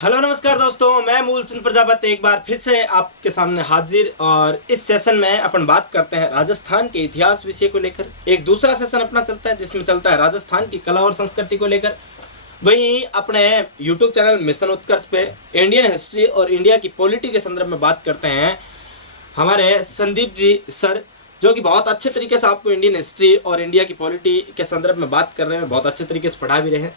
Hello नमस्कार दोस्तों, मैं मूलचंद प्रजापति एक बार फिर से आपके सामने हाजिर। और इस सेशन में अपन बात करते हैं राजस्थान के इतिहास विषय को लेकर। एक दूसरा सेशन अपना चलता है जिसमें चलता है राजस्थान की कला और संस्कृति को लेकर। वहीं अपने यूट्यूब चैनल मिशन उत्कर्ष पे इंडियन हिस्ट्री और इंडिया की पॉलिटी के संदर्भ में बात करते हैं हमारे संदीप जी सर, जो कि बहुत अच्छे तरीके से आपको इंडियन हिस्ट्री और इंडिया की पॉलिटी के संदर्भ में बात कर रहे हैं, बहुत अच्छे तरीके से पढ़ा भी रहे हैं।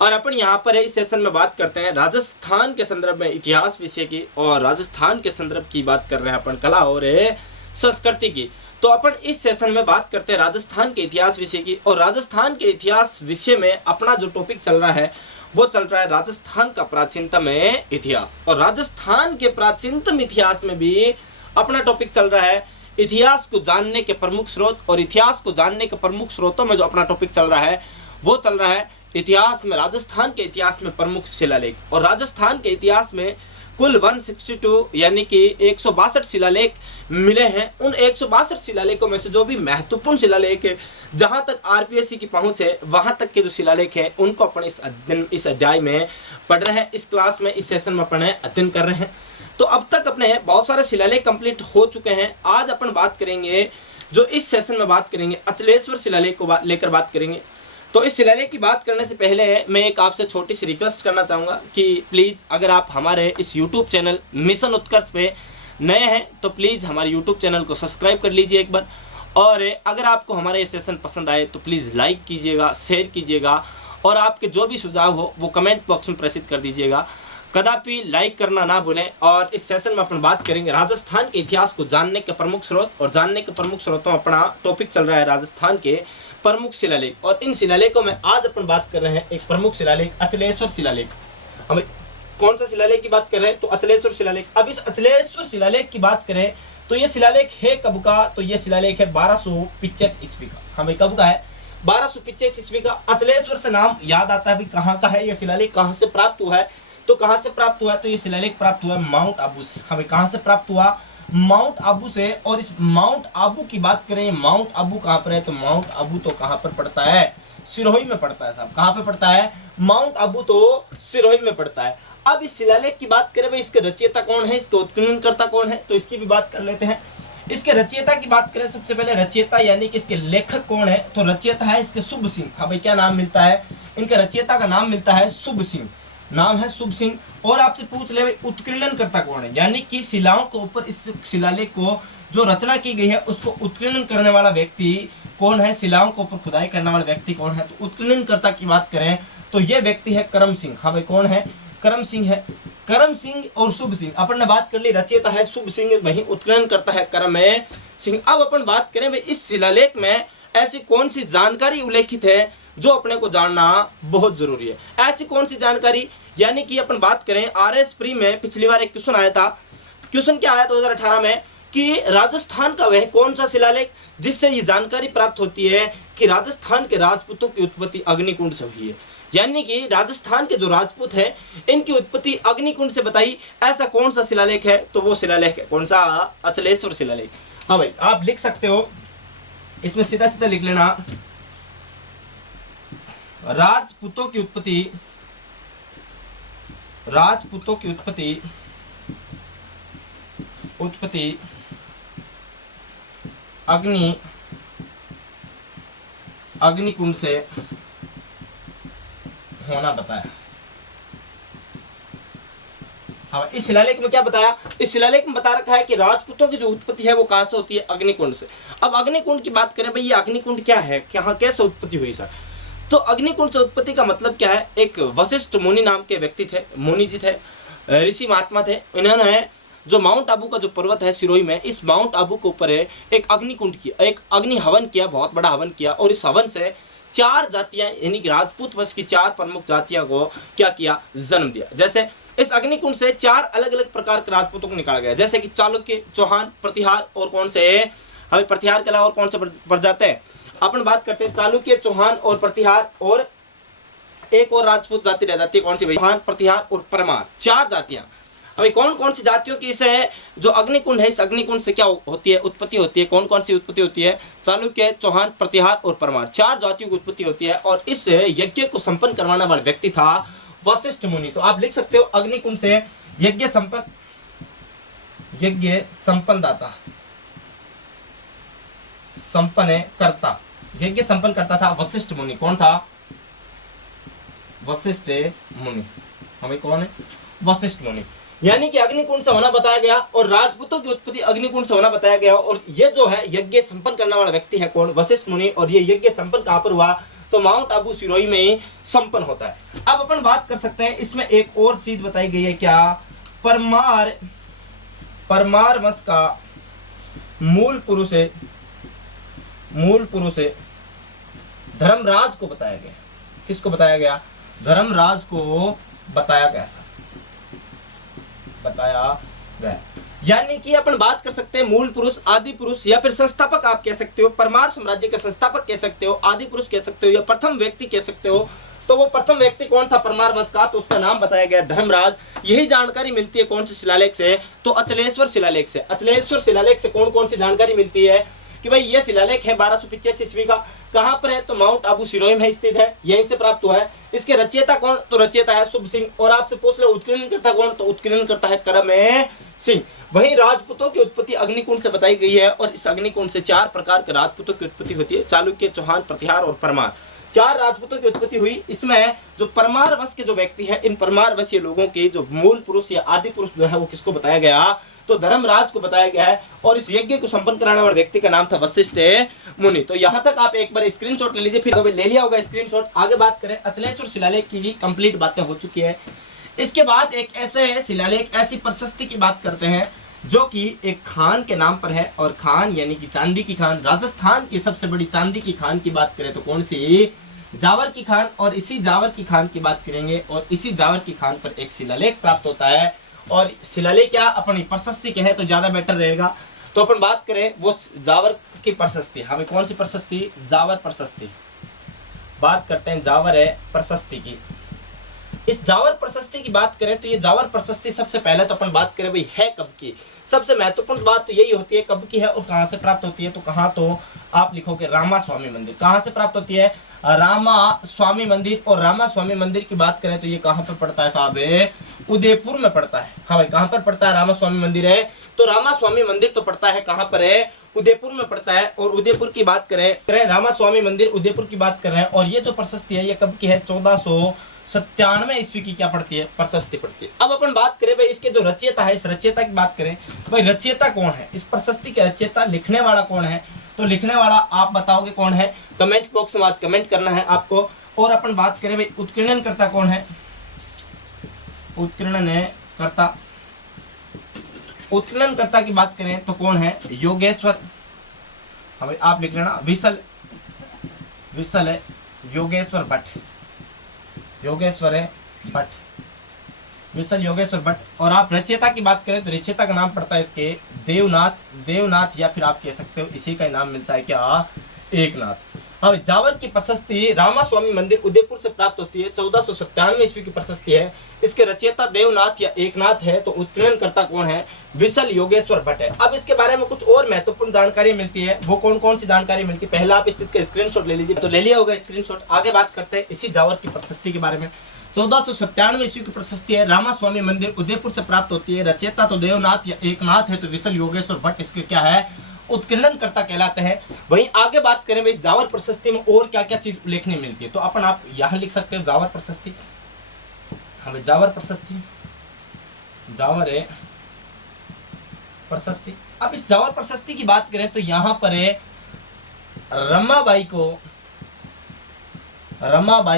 और अपन यहाँ पर इस सेशन में बात करते हैं राजस्थान के संदर्भ में इतिहास विषय की, और राजस्थान के संदर्भ की बात कर रहे हैं अपन कला और संस्कृति की। तो अपन इस सेशन में बात करते हैं राजस्थान के इतिहास विषय की। और राजस्थान के इतिहास विषय में अपना जो टॉपिक चल रहा है वो चल रहा है राजस्थान का प्राचीनतम इतिहास। और राजस्थान के प्राचीनतम इतिहास में भी अपना टॉपिक चल रहा है इतिहास को जानने के प्रमुख स्रोत। और इतिहास को जानने के प्रमुख स्रोतों में जो अपना टॉपिक चल रहा है वो चल रहा है इतिहास में, राजस्थान के इतिहास में प्रमुख शिलालेख। और राजस्थान के इतिहास में कुल 162 यानी कि 162 शिलालेख मिले हैं। उन 162 शिलालेखों में से जो भी महत्वपूर्ण शिलालेख है, जहां तक आरपीएससी की पहुंच है वहां तक के जो शिलालेख हैं उनको अपन इस अध्याय में पढ़ रहे हैं, इस क्लास में, इस सेशन में अपन अध्ययन कर रहे हैं। तो अब तक अपने बहुत सारे शिलालेख कंप्लीट हो चुके हैं। आज अपन बात करेंगे, जो इस सेशन में बात करेंगे, अचलेश्वर शिलालेख को लेकर बात करेंगे। तो इस शिलालेख की बात करने से पहले मैं एक आपसे छोटी सी रिक्वेस्ट करना चाहूँगा कि प्लीज़ अगर आप हमारे इस यूट्यूब चैनल मिशन उत्कर्ष पे नए हैं तो प्लीज़ हमारे यूट्यूब चैनल को सब्सक्राइब कर लीजिए एक बार। और अगर आपको हमारे ये सेशन पसंद आए तो प्लीज़ लाइक कीजिएगा, शेयर कीजिएगा, और आपके जो भी सुझाव हो वो कमेंट बॉक्स में प्रेषित कर दीजिएगा। कदापि लाइक करना ना भूलें। और इस सेशन में अपन बात करेंगे राजस्थान के इतिहास को जानने के प्रमुख स्रोत। और जानने के प्रमुख स्रोतों अपना टॉपिक चल रहा है राजस्थान के प्रमुख शिलालेख। और इन शिलालेखों में आज अपन बात कर रहे हैं एक प्रमुख शिलालेख अचलेश्वर शिलालेख। हम कौन सा शिलालेख की बात कर रहे हैं? तो अचलेश्वर शिलालेख। अब इस अचलेश्वर शिलालेख की बात करें तो ये शिलालेख है कब का? तो ये शिलालेख है 1225 ईस्वी का। हमें कब का है? 1225 ईस्वी का। अचलेश्वर से नाम याद आता है भी कहाँ का है ये शिलालेख, कहाँ से प्राप्त हुआ है? तो कहाँ से प्राप्त हुआ है? तो ये शिलालेख प्राप्त हुआ है माउंट आबू से। हमें कहाँ से प्राप्त हुआ? माउंट आबू से। और इस माउंट आबू की बात करें, माउंट आबू कहाँ पर है? तो माउंट आबू तो कहाँ पर पड़ता है? सिरोही में पड़ता है साहब। कहाँ पे पड़ता है? माउंट आबू तो सिरोही में पड़ता है। अब इस शिलालेख की बात करें भाई, इसके रचयिता कौन है, इसके उत्खननकर्ता कौन है, तो इसकी भी बात कर लेते हैं। इसके रचयिता की बात करें, सबसे पहले रचयिता यानी कि इसके लेखक कौन है? तो रचयिता है इसके शुभ सिंह। हाँ भाई, क्या नाम मिलता है? इनके रचयिता का नाम मिलता है शुभ सिंह, नाम है शुभ सिंह। और आपसे पूछ ले उत्कीर्णन करता कौन है, यानी कि शिलाओं के ऊपर इस शिलालेख को जो रचना की गई है उसको उत्कीर्णन करने वाला व्यक्ति कौन है? शिलाओं के ऊपर खुदाई करने वाला व्यक्ति कौन है? तो उत्कीर्णन करता की बात करें तो यह व्यक्ति है करम सिंह। हाँ भाई, कौन है? करम सिंह है। करम सिंह और शुभ सिंह अपन ने बात कर ली। रचयिता है शुभ सिंह, वही उत्कीर्णन करता है करम सिंह। अब अपन बात करें भाई, इस शिलालेख में ऐसी कौन सी जानकारी उल्लेखित है जो अपने को जानना बहुत जरूरी है? ऐसी कौन सी जानकारी, यानी कि अपन बात करें आरएस प्री में पिछली बार एक क्वेश्चन आया था। क्वेश्चन क्या आया 2018 में कि राजस्थान का वह कौन सा शिलालेख जिससे ये जानकारी प्राप्त होती है कि राजस्थान के राजपूतों की उत्पत्ति अग्निकुंड से हुई है। यानी कि राजस्थान के जो राजपूत हैं इनकी उत्पत्ति अग्निकुंड से बताई। ऐसा कौन सा शिलालेख है? तो वो शिलालेख है कौन सा? अचलेश्वर शिलालेख। हाँ भाई, आप लिख सकते हो, इसमें सीधा सीधा लिख लेना, राजपूतों की उत्पत्ति, राजपूतों की उत्पत्ति अग्निकुंड से होना बताया। हाँ, इस शिलालेख में क्या बताया? इस शिलालेख में बता रखा है कि राजपूतों की जो उत्पत्ति है वो कहां से होती है? अग्निकुंड से। अब अग्निकुंड की बात करें भाई, ये अग्निकुंड क्या है, कहां कैसे उत्पत्ति हुई सर? तो अग्निकुंड से उत्पत्ति का मतलब क्या है? एक वशिष्ठ मुनि नाम के व्यक्ति थे, मुनि जी थे, ऋषि महात्मा थे। इन्होंने जो माउंट आबू का जो पर्वत है सिरोही में, इस माउंट आबू के ऊपर एक अग्निकुंड किया, एक अग्नि हवन किया, बहुत बड़ा हवन किया। और इस हवन से 4 जातियां यानी कि राजपूत वंश की 4 प्रमुख जातियों को क्या किया? जन्म दिया। जैसे इस अग्निकुंड से 4 अलग अलग प्रकार के राजपूतों को निकाला गया, जैसे कि चालुक्य, चौहान, प्रतिहार, और कौन से? हमें प्रतिहार के अलावा और कौन से बढ़ जाते हैं? अपन बात करते हैं चालुक्य, चौहान और प्रतिहार, और एक और राजपूत जाति रह जाती है, कौन सी भाई? चौहान, प्रतिहार और परमार, 4 जातियां। अभी कौन कौन सी जातियों की इसे जो अग्निकुंड है, इस अग्निकुंड से क्या होती है? उत्पत्ति होती है। कौन कौन सी उत्पत्ति होती है? चालुक्य, चौहान, प्रतिहार और परमार, 4 जातियों की उत्पत्ति होती है। और इस यज्ञ को संपन्न करवाने वाला व्यक्ति था वशिष्ठ मुनि। तो आप लिख सकते हो अग्निकुंड से यज्ञ संपन्न दाता, संपन्न करता, यज्ञ संपन्न करता था वशिष्ठ मुनि। कौन था? वशिष्ठ मुनि। हमें कौन है? वशिष्ठ मुनि। यानी कि अग्निकुंड से होना बताया गया और राजपूतों की उत्पत्ति अग्निकुंड से होना बताया गया। और ये जो है यज्ञ संपन्न करने वाला व्यक्ति है कौन? वशिष्ठ मुनि। और ये यज्ञ संपन्न कहां पर हुआ? तो माउंट आबू सिरोही में ही संपन्न होता है। अब अपन बात कर सकते हैं, इसमें एक और चीज बताई गई है, क्या? परमार वंश का मूल पुरुष है धर्मराज को बताया गया। किसको बताया गया? धर्मराज को बताया गया। यानी कि अपन बात कर सकते हैं मूल पुरुष, आदि पुरुष या फिर संस्थापक आप कह सकते हो, परमार साम्राज्य के संस्थापक कह सकते हो, आदि पुरुष कह सकते हो या प्रथम व्यक्ति कह सकते हो। तो वो प्रथम व्यक्ति कौन था परमार वंश का? तो उसका नाम बताया गया धर्मराज। यही जानकारी मिलती है कौन से शिलालेख से? तो अचलेश्वर शिलालेख से। अचलेश्वर शिलालेख से कौन कौन सी जानकारी मिलती है कि भाई ये शिलालेख है 1285 ईस्वी का। कहां पर है? तो माउंट आबू सिरोही में स्थित है, यहीं से प्राप्त हुआ है। इसके रचयिता कौन? तो रचयिता है शुभ सिंह। और आपसे पूछ ले उत्कीर्णन करता कौन? तो उत्कीर्णन करता है करम सिंह। वहीं राजपूतों की उत्पत्ति अग्निकुंड से बताई गई है और इस अग्निकुंड से 4 प्रकार के राजपूतों की उत्पत्ति होती है, चालुक्य, चौहान, प्रतिहार और परमार। 4 राजपूतों की उत्पत्ति हुई। इसमें जो परमार वंश के जो व्यक्ति हैं, इन परमार वंशीय लोगों के जो मूल पुरुष या आदि पुरुष जो है वो किसको बताया गया? तो धर्मराज को बताया गया है। और इस यज्ञ को संपन्न कराने वाले व्यक्ति का नाम था वशिष्ठ मुनि। तो यहां तक आप एक बार स्क्रीनशॉट ले लीजिए, फिर ले लिया होगा स्क्रीनशॉट। आगे बात करें, अचलेश्वर शिलालेख की कंप्लीट बातें हो चुकी है। इसके बाद एक ऐसे शिलालेख, ऐसी प्रशस्ति की बात करते हैं जो कि एक खान के नाम पर है। और खान यानी कि चांदी की खान, राजस्थान की सबसे बड़ी चांदी की खान की बात करें तो कौन सी? जावर की खान। और इसी जावर की खान की बात करेंगे और इसी जावर की खान पर एक शिलालेख प्राप्त होता है। और शिलालेख क्या अपनी प्रशस्ति कहे तो ज्यादा बेटर रहेगा। तो अपन बात करें वो जावर की प्रशस्ति। हमें कौन सी प्रशस्ति? जावर प्रशस्ति। बात करते हैं जावर है प्रशस्ति की। इस जावर प्रशस्ति की बात करें तो ये जावर प्रशस्ति सबसे पहले तो अपन बात करें भाई है कब की। सबसे महत्वपूर्ण बात तो यही होती है कब की है और कहां से प्राप्त होती है। तो कहां? तो आप लिखोगे रामा स्वामी मंदिर। कहां से प्राप्त होती है? रामा स्वामी मंदिर। और रामा स्वामी मंदिर की बात करें तो ये कहां पर पड़ता है साहब? उदयपुर में पड़ता है। हाँ भाई, कहां पर पड़ता है? रामा स्वामी मंदिर है। तो रामा स्वामी मंदिर तो पड़ता है कहां पर है? उदयपुर में पड़ता है। और उदयपुर की बात करें, रामा स्वामी मंदिर उदयपुर की बात कर रहे हैं। और ये जो प्रशस्ति है ये कब की है? 1497 ईस्वी की क्या पड़ती है? प्रशस्ति पड़ती है। अब अपन बात करें भाई इसके जो रचयिता है, इस रचयिता की बात करें भाई, रचयिता कौन है? इस प्रशस्ति के रचयिता, लिखने वाला कौन है? तो लिखने वाला आप बताओगे कौन है? कमेंट बॉक्स में आज कमेंट करना है आपको। और अपन बात करें भाई उत्कीर्णन करता कौन है? उत्कीर्णन करता की बात करें तो कौन है? योगेश्वर। हमें आप लिख लेना विसल है योगेश्वर भट्ट। विसल योगेश्वर भट्ट। और आप रचयिता की बात करें तो रचयिता का नाम पड़ता है इसके देवनाथ या फिर आप कह सकते हो इसी का नाम मिलता है क्या? एकनाथ। हाँ, जावर की प्रशस्ति रामा स्वामी मंदिर उदयपुर से प्राप्त होती है। 1497 ईस्वी की प्रशस्ति है। इसके रचयिता देवनाथ या एकनाथ है। तो उत्कीर्णन करता कौन है? विसल योगेश्वर भट्ट है। अब इसके बारे में कुछ और महत्वपूर्ण जानकारी मिलती है। वो कौन कौन सी जानकारी मिलती है? पहला आप इस चीज का स्क्रीनशॉट ले लीजिए। तो ले लिया होगा स्क्रीनशॉट। आगे बात करते हैं इसी जावर की प्रशस्ति के बारे में। 1497 ईस्वी की प्रशस्ति है। रामा स्वामी मंदिर उदयपुर से प्राप्त होती है। रचयिता तो देवनाथ या एकनाथ है। तो विसल योगेश्वर भट्ट इसके क्या है? उत्कीर्णन करता कहलाते हैं। वहीं आगे बात करें इस जावर प्रशस्ति में और क्या क्या चीज उल्लेखनीय मिलती है। तो अपन आप यहां लिख सकते हो जावर प्रशस्ति। हमें जावर है प्रशस्ति। अब इस जावर प्रशस्ति की बात करें तो यहां पर है रमाबाई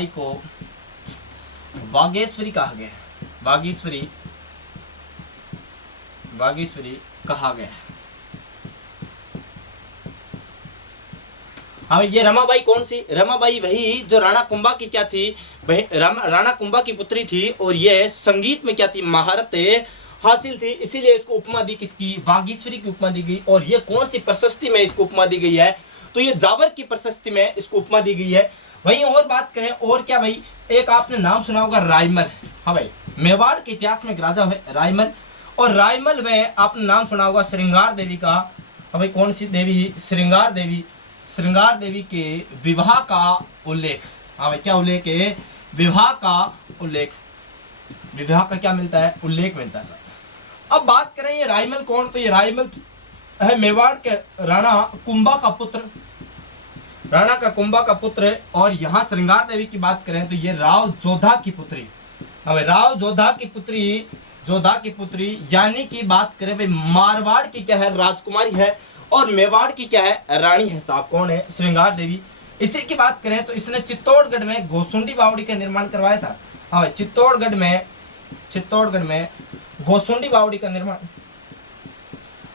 को वागेश्वरी कहा गया। वागेश्वरी कहा गया। हाँ, ये रमाबाई कौन सी? रमाबाई वही जो राणा कुंभा की क्या थी? वही राणा कुंभा की पुत्री थी। और ये संगीत में क्या थी? महारत हासिल थी। इसीलिए इसको उपमा दी किसकी? वागीश्वरी की उपमा दी गई। और ये कौन सी प्रशस्ति में इसको उपमा दी गई है? तो ये जावर की प्रशस्ति में इसको उपमा दी गई है। वहीं और बात करें और क्या भाई, एक आपने नाम सुना होगा रायमल। हाँ भाई, मेवाड़ के इतिहास में एक राजा है रायमल। और रायमल में आपने नाम सुना होगा श्रृंगार देवी का। हाँ भाई, कौन सी देवी? श्रृंगार देवी के विवाह का उल्लेख। हाँ भाई, क्या उल्लेख है? विवाह का उल्लेख। विवाह का क्या मिलता है, उल्लेख मिलता है साहब। अब बात करें ये रायमल कौन, तो ये रायमल है मेवाड़ के राणा कुंभा का पुत्र, राणा का कुंभा का पुत्र है। और यहाँ श्रृंगार देवी की बात करें तो ये राव जोधा की पुत्री, हमें राव जोधा की पुत्री, जोधा की पुत्री यानी कि बात करें भाई मारवाड़ की क्या है, राजकुमारी है, और मेवाड़ की क्या है, रानी है साहब। कौन है, श्रृंगार देवी। इसी की बात करें तो इसने चित्तौड़गढ़ में घोसुंडी बावड़ी का निर्माण करवाया था। हाँ, चित्तौड़गढ़ में घोसुंडी बावड़ी का निर्माण,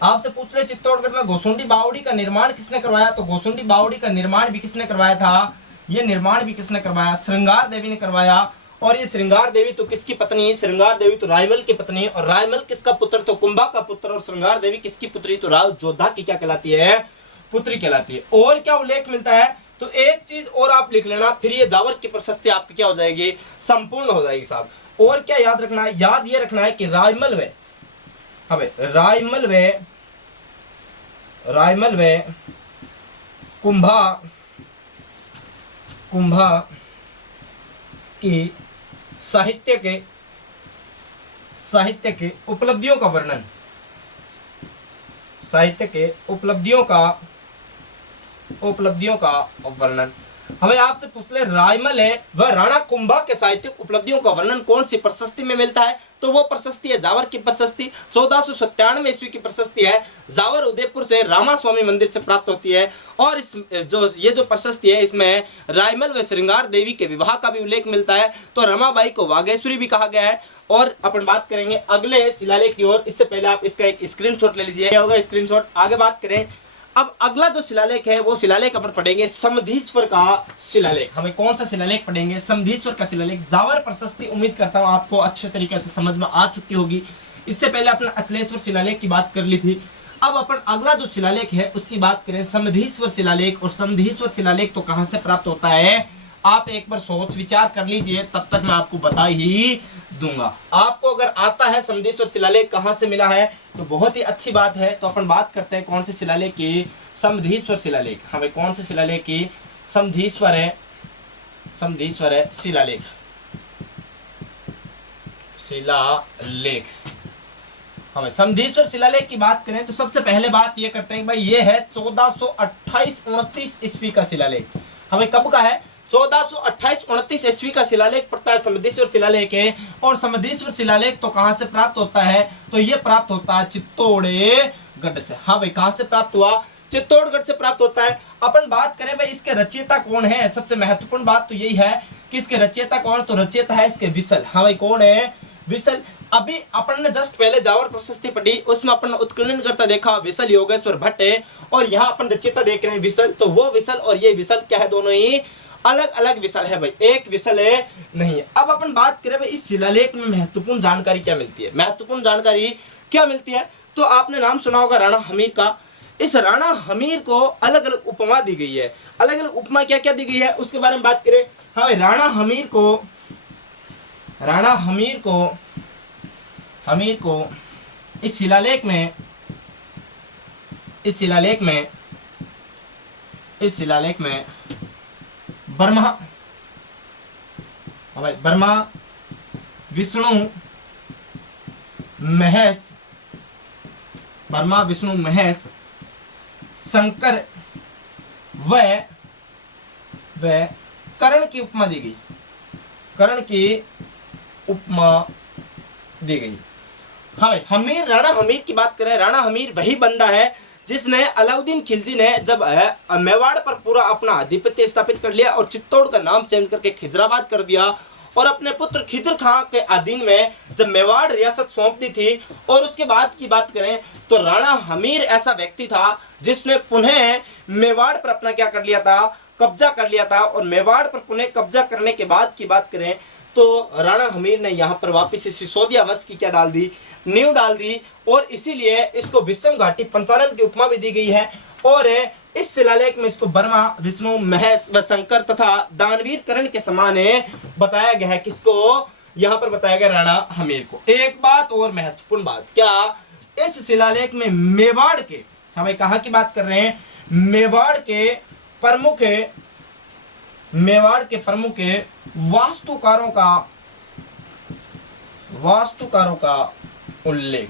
आपसे पूछ रहे चित्तौड़गढ़ में घोसुंडी बावड़ी का निर्माण किसने करवाया, तो घोसुंडी बावड़ी का निर्माण भी किसने करवाया था, ये निर्माण भी किसने करवाया, श्रृंगार देवी ने करवाया। और ये श्रृंगार देवी तो किसकी पत्नी, श्रृंगार देवी तो रायमल की पत्नी, और रायमल किसका पुत्र, तो कुंभा का पुत्र, और श्रृंगार देवी किसकी पुत्री, तो राव जोधा की क्या कहलाती है, पुत्री कहलाती है। और क्या उल्लेख मिलता है, तो एक चीज और आप लिख लेना, फिर ये जावर की प्रशस्ति आपकी क्या हो जाएगी, संपूर्ण हो जाएगी साहब। और क्या याद रखना है, याद ये रखना है कि रायमल वे कुंभा की साहित्य के उपलब्धियों का वर्णन, साहित्य के उपलब्धियों का वर्णन। हमें आपसे पूछ ले रायमल है वह राणा कुंभा के साहित्यिक उपलब्धियों का वर्णन कौन सी प्रशस्ति में मिलता है, तो वो प्रशस्ति है जावर की प्रशस्ति। 1497 ईस्वी की प्रशस्ति है, जावर उदयपुर से रामास्वामी मंदिर से प्राप्त होती है। और इस जो प्रशस्ति है इसमें रायमल व श्रृंगार देवी के विवाह का भी उल्लेख मिलता है। तो रमाबाई को वागेश्वरी भी कहा गया है। और अपन बात करेंगे अगले शिलालेख की ओर, इससे पहले आप इसका एक स्क्रीनशॉट ले लीजिए, क्या होगा स्क्रीनशॉट। आगे बात करें, अब अगला जो शिलालेख है वो शिलालेख अपन पढ़ेंगे समधीश्वर का शिलालेख। हमें कौन सा शिलालेख पढ़ेंगे, समधीश्वर का शिलालेख। जावर प्रशस्ति उम्मीद करता हूं आपको अच्छे तरीके से समझ में आ चुकी होगी। इससे पहले अपना अचलेश्वर शिलालेख की बात कर ली थी। अब अपन अगला जो शिलालेख है उसकी बात करें, समधीश्वर शिलालेख। और समधीश्वर शिलालेख तो कहां से प्राप्त होता है, आप एक बार सोच विचार कर लीजिए, तब तक मैं आपको बता ही दूंगा। आपको अगर आता है समधीश्वर शिलालेख कहां से मिला है तो बहुत ही अच्छी बात है। तो अपन बात करते हैं कौन से शिलालेख की, समधीश्वर शिलालेख। हमें कौन से शिलालेख की, समधीश्वर है शिलालेख। हमें समधीश्वर शिलालेख की बात करें तो सबसे पहले बात ये करते हैं भाई ये है 1428-29 ईस्वी का शिलालेख। हमें कब का है, 1428-29 ईस्वी का शिलालेख पड़ता है, समधीश्वर शिलालेख है। और समधीश्वर शिलालेख तो कहां से प्राप्त होता है, तो ये प्राप्त होता है चित्तौड़गढ़ से। हाँ भाई, कहां से प्राप्त हुआ, चित्तौड़गढ़ से प्राप्त होता है। अपन बात करें भाई इसके रचयिता कौन है, सबसे महत्वपूर्ण बात तो यही है कि इसके रचयिता कौन, तो रचयिता है इसके विसल। हाँ भाई, कौन है, विसल। अभी अपन ने जस्ट पहले जावर प्रशस्ति पढ़ी, उसमें अपन ने उत्कीर्णन करता देखा विसल योगेश्वर भट्ट है, और यहाँ अपन रचयिता देख रहे हैं विसल। तो वो विसल और ये विसल क्या है, दोनों ही अलग अलग विसल है भाई, एक विसल है नहीं है। अब अपन बात करें भाई इस शिलालेख में महत्वपूर्ण जानकारी क्या मिलती है, महत्वपूर्ण जानकारी क्या मिलती है, तो आपने नाम सुना होगा राणा हमीर का। इस राणा हमीर को अलग अलग उपमा दी गई है। अलग अलग उपमा क्या क्या दी गई है उसके बारे में बात करें। हाँ भाई, राणा हमीर को इस शिलालेख में ब्रह्मा विष्णु महेश शंकर व कर्ण की उपमा दी गई। हाँ, हमीर, राणा हमीर की बात करें, राणा हमीर वही बंदा है जिसने अलाउद्दीन खिलजी ने जब मेवाड़ पर पूरा अपना आधिपत्य स्थापित कर लिया और चित्तौड़ का नाम चेंज करके खिजराबाद कर दिया, और अपने पुत्र खिजर खां के अधीन में जब मेवाड़ रियासत सौंप दी थी। और उसके बाद की बात करें तो राणा हमीर ऐसा व्यक्ति था जिसने पुनः मेवाड़ पर अपना क्या कर लिया था, कब्जा कर लिया था। और मेवाड़ पर पुनः कब्जा करने के बाद की बात करें तो राणा हमीर ने यहाँ पर वापिस सिसोदिया वंश की क्या डाल दी, नींव डाल दी। और इसीलिए इसको विषम घाटी पंचानन की उपमा भी दी गई है। और इस शिलालेख में इसको ब्रह्मा विष्णु महेश व शंकर तथा दानवीर कर्ण के समान बताया गया है। किसको, यहाँ पर बताया गया राणा हमीर को। एक बात और महत्वपूर्ण बात, क्या इस शिलालेख में मेवाड़ के, हमें कहाँ की बात कर रहे हैं, मेवाड़ के प्रमुख वास्तुकारों का उल्लेख।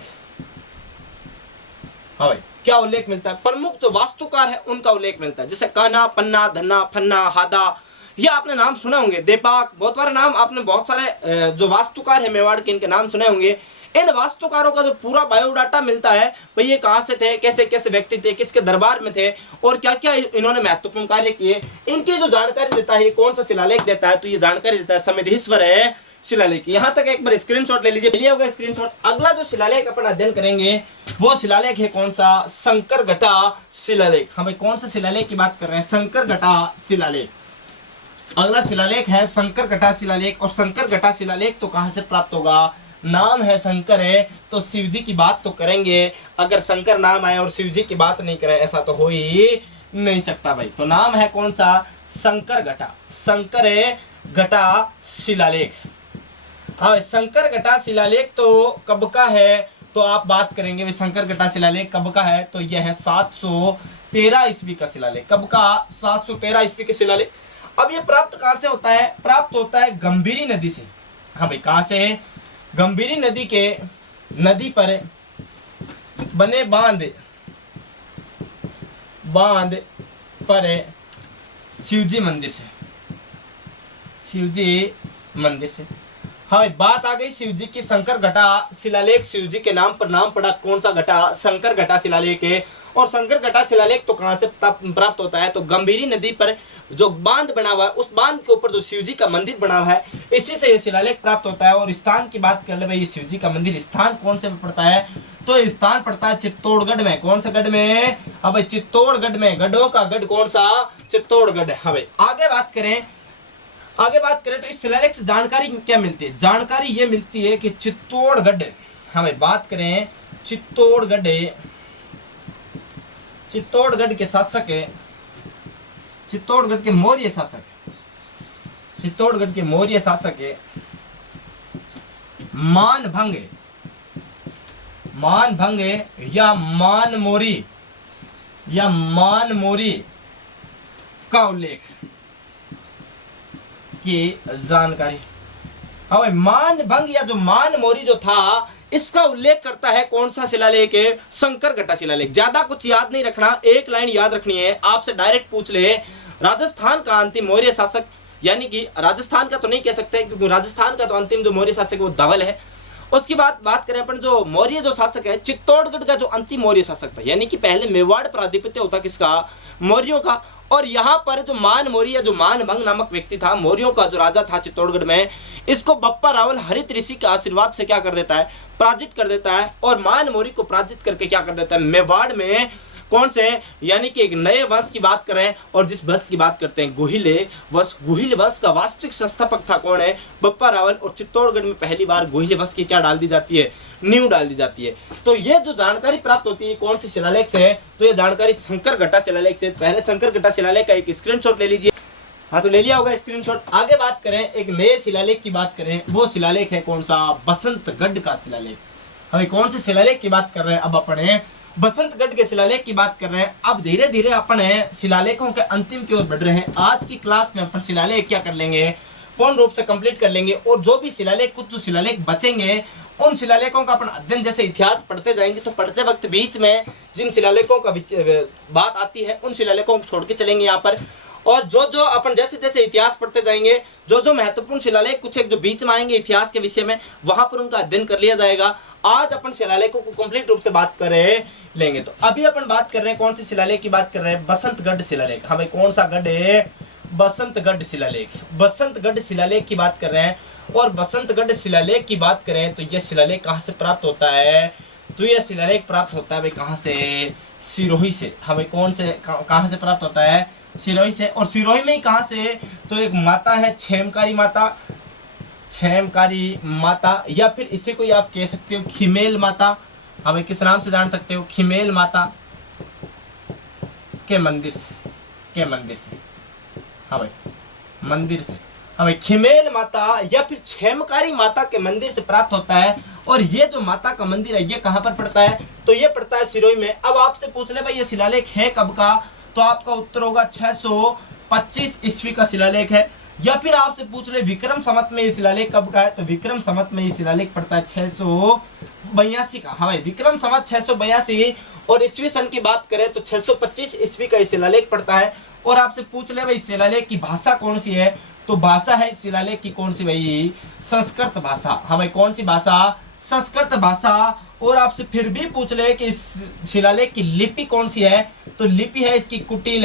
हाँ भाई, क्या उल्लेख मिलता है? प्रमुख जो वास्तुकार है उनका उल्लेख मिलता है, जैसे कान्हा, पन्ना, धन्ना, फन्ना, हादा, ये आपने नाम सुने होंगे। देपाक, बहुत सारे नाम आपने, बहुत सारे जो वास्तुकार है मेवाड़ के, इनके नाम सुने होंगे। इन वास्तुकारों का जो पूरा बायोडाटा मिलता है, भाई ये कहाँ से थे, कैसे कैसे व्यक्ति थे, किसके दरबार में थे और क्या क्या इन्होंने महत्वपूर्ण कार्य किए, इनकी जो जानकारी देता है, कौन सा शिलालेख देता है, तो ये जानकारी देता है समृद्धीश्वर है शिलालेख। यहाँ तक एक बार स्क्रीनशॉट ले लीजिए, लिया होगा स्क्रीनशॉट। अगला जो शिलालेख अपन अध्ययन करेंगे वो शिलालेख है कौन सा? शंकरघटा शिलालेख। हम कौन सा शिलालेख की बात कर रहे हैं? शंकरघटा शिलालेख। अगला शिलालेख है शंकरघटा शिलालेख। और शंकरघटा शिलालेख तो कहां से प्राप्त होगा? नाम है शंकर है तो शिव जी की बात तो करेंगे। अगर शंकर नाम आए और शिव जी की बात नहीं करे, ऐसा तो हो ही नहीं सकता भाई। तो नाम है कौन सा? शंकरघटा। शंकरघटा शिलालेख। हाँ, शंकरघटा शिलालेख तो कब का है? तो आप बात करेंगे भाई शंकरघटा शिलालेख कब का है? तो यह है 713 ईस्वी का शिलालेख। कब का? 713 ईस्वी का शिलालेख। अब ये प्राप्त कहां से होता है? प्राप्त होता है गंभीरी नदी से। हाँ भाई, कहां से? गंभीरी नदी के नदी पर बने बांध पर शिवजी मंदिर से। शिवजी मंदिर से। हाँ, बात आ गई शिव जी की। शंकरघटा शिलालेख शिव जी के नाम पर नाम पड़ा। कौन सा घटा? शंकरघटा शिलालेख है। और शंकरघटा शिलालेख तो कहां से प्राप्त होता है? तो गंभीरी नदी पर जो बांध बना हुआ है, उस बांध के ऊपर जो शिव जी का मंदिर बना हुआ है, इसी से ये शिलालेख प्राप्त होता है। और स्थान की बात कर ले भाई, शिव जी का मंदिर स्थान कौन से पड़ता है? तो स्थान पड़ता है चित्तौड़गढ़ में। कौन सा गढ़ में? हाँ भाई, चित्तौड़गढ़ में। गढ़ों का गढ़ कौन सा? चित्तौड़गढ़। हाँ भाई, आगे बात करें तो इस शिलालेख से जानकारी क्या मिलती है? जानकारी ये मिलती है कि चित्तौड़गढ़, हमें बात करें चित्तौड़गढ़ के शासक है, चित्तौड़गढ़ के मौर्य शासक है मानभंग या मानमोरी का उल्लेख की जानकारी। अब मानभंग या जो मानमोरी जो था, इसका उल्लेख करता है कौन सा शिलालेख है? शंकरघटा शिलालेख। ज्यादा कुछ याद नहीं रखना, एक लाइन याद रखनी है। आपसे डायरेक्ट पूछ ले, राजस्थान का अंतिम मौर्य शासक, यानी कि राजस्थान का तो नहीं कह सकते क्योंकि राजस्थान का तो अंतिम जो मौर्य शासक वो धवल है। उसकी बात करें अपन, जो मौर्य जो शासक है, चित्तौड़गढ़ का जो अंतिम मौर्य शासक था, यानी कि पहले मेवाड़ पर आधिपत्य होता किसका? मौर्यों का। और यहाँ पर जो मानमोरी या जो मानभंग नामक व्यक्ति था, मौर्यों का जो राजा था चित्तौड़गढ़ में, इसको बप्पा रावल हरित ऋषि के आशीर्वाद से क्या कर देता है? पराजित कर देता है। और मानमोरी को पराजित करके क्या कर देता है? मेवाड़ में कौन से, यानी कि एक नए वंश की बात करें, और जिस वंश की बात करते हैं गुहिल वंश का वास्तविक संस्थापक था कौन है? बप्पा रावल। और चित्तौड़गढ़ में पहली बार गुहिल वंश की क्या डाल दी जाती है? नींव डाल दी जाती है। तो ये जो जानकारी प्राप्त होती है कौन सी शिलालेख से है? तो ये जानकारी शंकरघटा शिलालेख से। पहले शंकरघटा शिलालेख का एक स्क्रीनशॉट ले लीजिए। हाँ, तो ले लिया होगा स्क्रीनशॉट। आगे बात करें, एक नए शिलालेख की बात करें, वो शिलालेख है कौन सा? बसंतगढ़ का शिलालेख। हमें कौन से शिलालेख की बात कर रहे हैं? अब अपने बसंतगढ़ के शिलालेख की बात कर रहे हैं। अब धीरे धीरे अपन शिलालेखों के अंतिम की ओर बढ़ रहे हैं। आज की क्लास में अपन शिलालेख क्या कर लेंगे? पूर्ण रूप से कंप्लीट कर लेंगे। और जो भी शिलालेख, कुछ जो शिलालेख बचेंगे, उन शिलालेखों का अपन अध्ययन जैसे इतिहास पढ़ते जाएंगे, तो पढ़ते वक्त बीच में जिन शिलालेखों का बात आती है, उन शिलालेखों को छोड़ के चलेंगे यहाँ पर। और जो जो अपन जैसे जैसे इतिहास पढ़ते जाएंगे, जो जो महत्वपूर्ण शिलालेख कुछ एक जो बीच में आएंगे इतिहास के विषय में, वहां पर उनका अध्ययन कर लिया जाएगा। आज अपन शिलालेखों को कंप्लीट रूप से बात कर लेंगे। तो अभी अपन बात कर रहे हैं कौन सी शिलालेख की बात कर रहे हैं? बसंतगढ़ शिलालेख। हमें कौन सा गढ़ है? बसंतगढ़ शिलालेख। बसंतगढ़ शिलालेख की बात कर रहे हैं। और बसंतगढ़ शिलालेख की बात करें तो यह शिलालेख कहाँ से प्राप्त होता है? तो यह शिलालेख प्राप्त होता है भाई कहाँ से? सिरोही से। हमें कौन से कहाँ से प्राप्त होता है? सिरोही से। और सिरोही में ही कहाँ से? तो एक माता है क्षेमकारी माता, या फिर इसे कोई आप कह सकते हो खिमेल माता। हमें किस नाम से जान सकते हो? खिमेल माता के मंदिर से। हाँ भाई, मंदिर से। हमें खिमेल माता या फिर क्षेमकारी माता के मंदिर से प्राप्त होता है। और ये जो माता का मंदिर है, ये कहाँ पर पड़ता है? तो ये पड़ता है सिरोही में। अब आपसे पूछ ले भाई ये शिलालेख है कब का? तो आपका उत्तर होगा 625 ईस्वी का शिलालेख है। या फिर आपसे पूछ ले विक्रम संवत में ये शिलालेख कब का है, तो विक्रम संवत में ये शिलालेख पड़ता है 682 का। हाँ भाई, विक्रम संवत 682 और ईस्वी सन की बात करें तो 625 ईस्वी का ये शिलालेख पड़ता है। और आपसे पूछ ले भाई शिलालेख की भाषा कौन सी है, तो भाषा है शिलालेख की कौन सी भाई, संस्कृत भाषा। हाँ भाई, कौन सी भाषा, संस्कृत भाषा। और आपसे फिर भी पूछ ले कि इस शिलालेख की लिपि कौन सी है, तो लिपि है इसकी कुटिल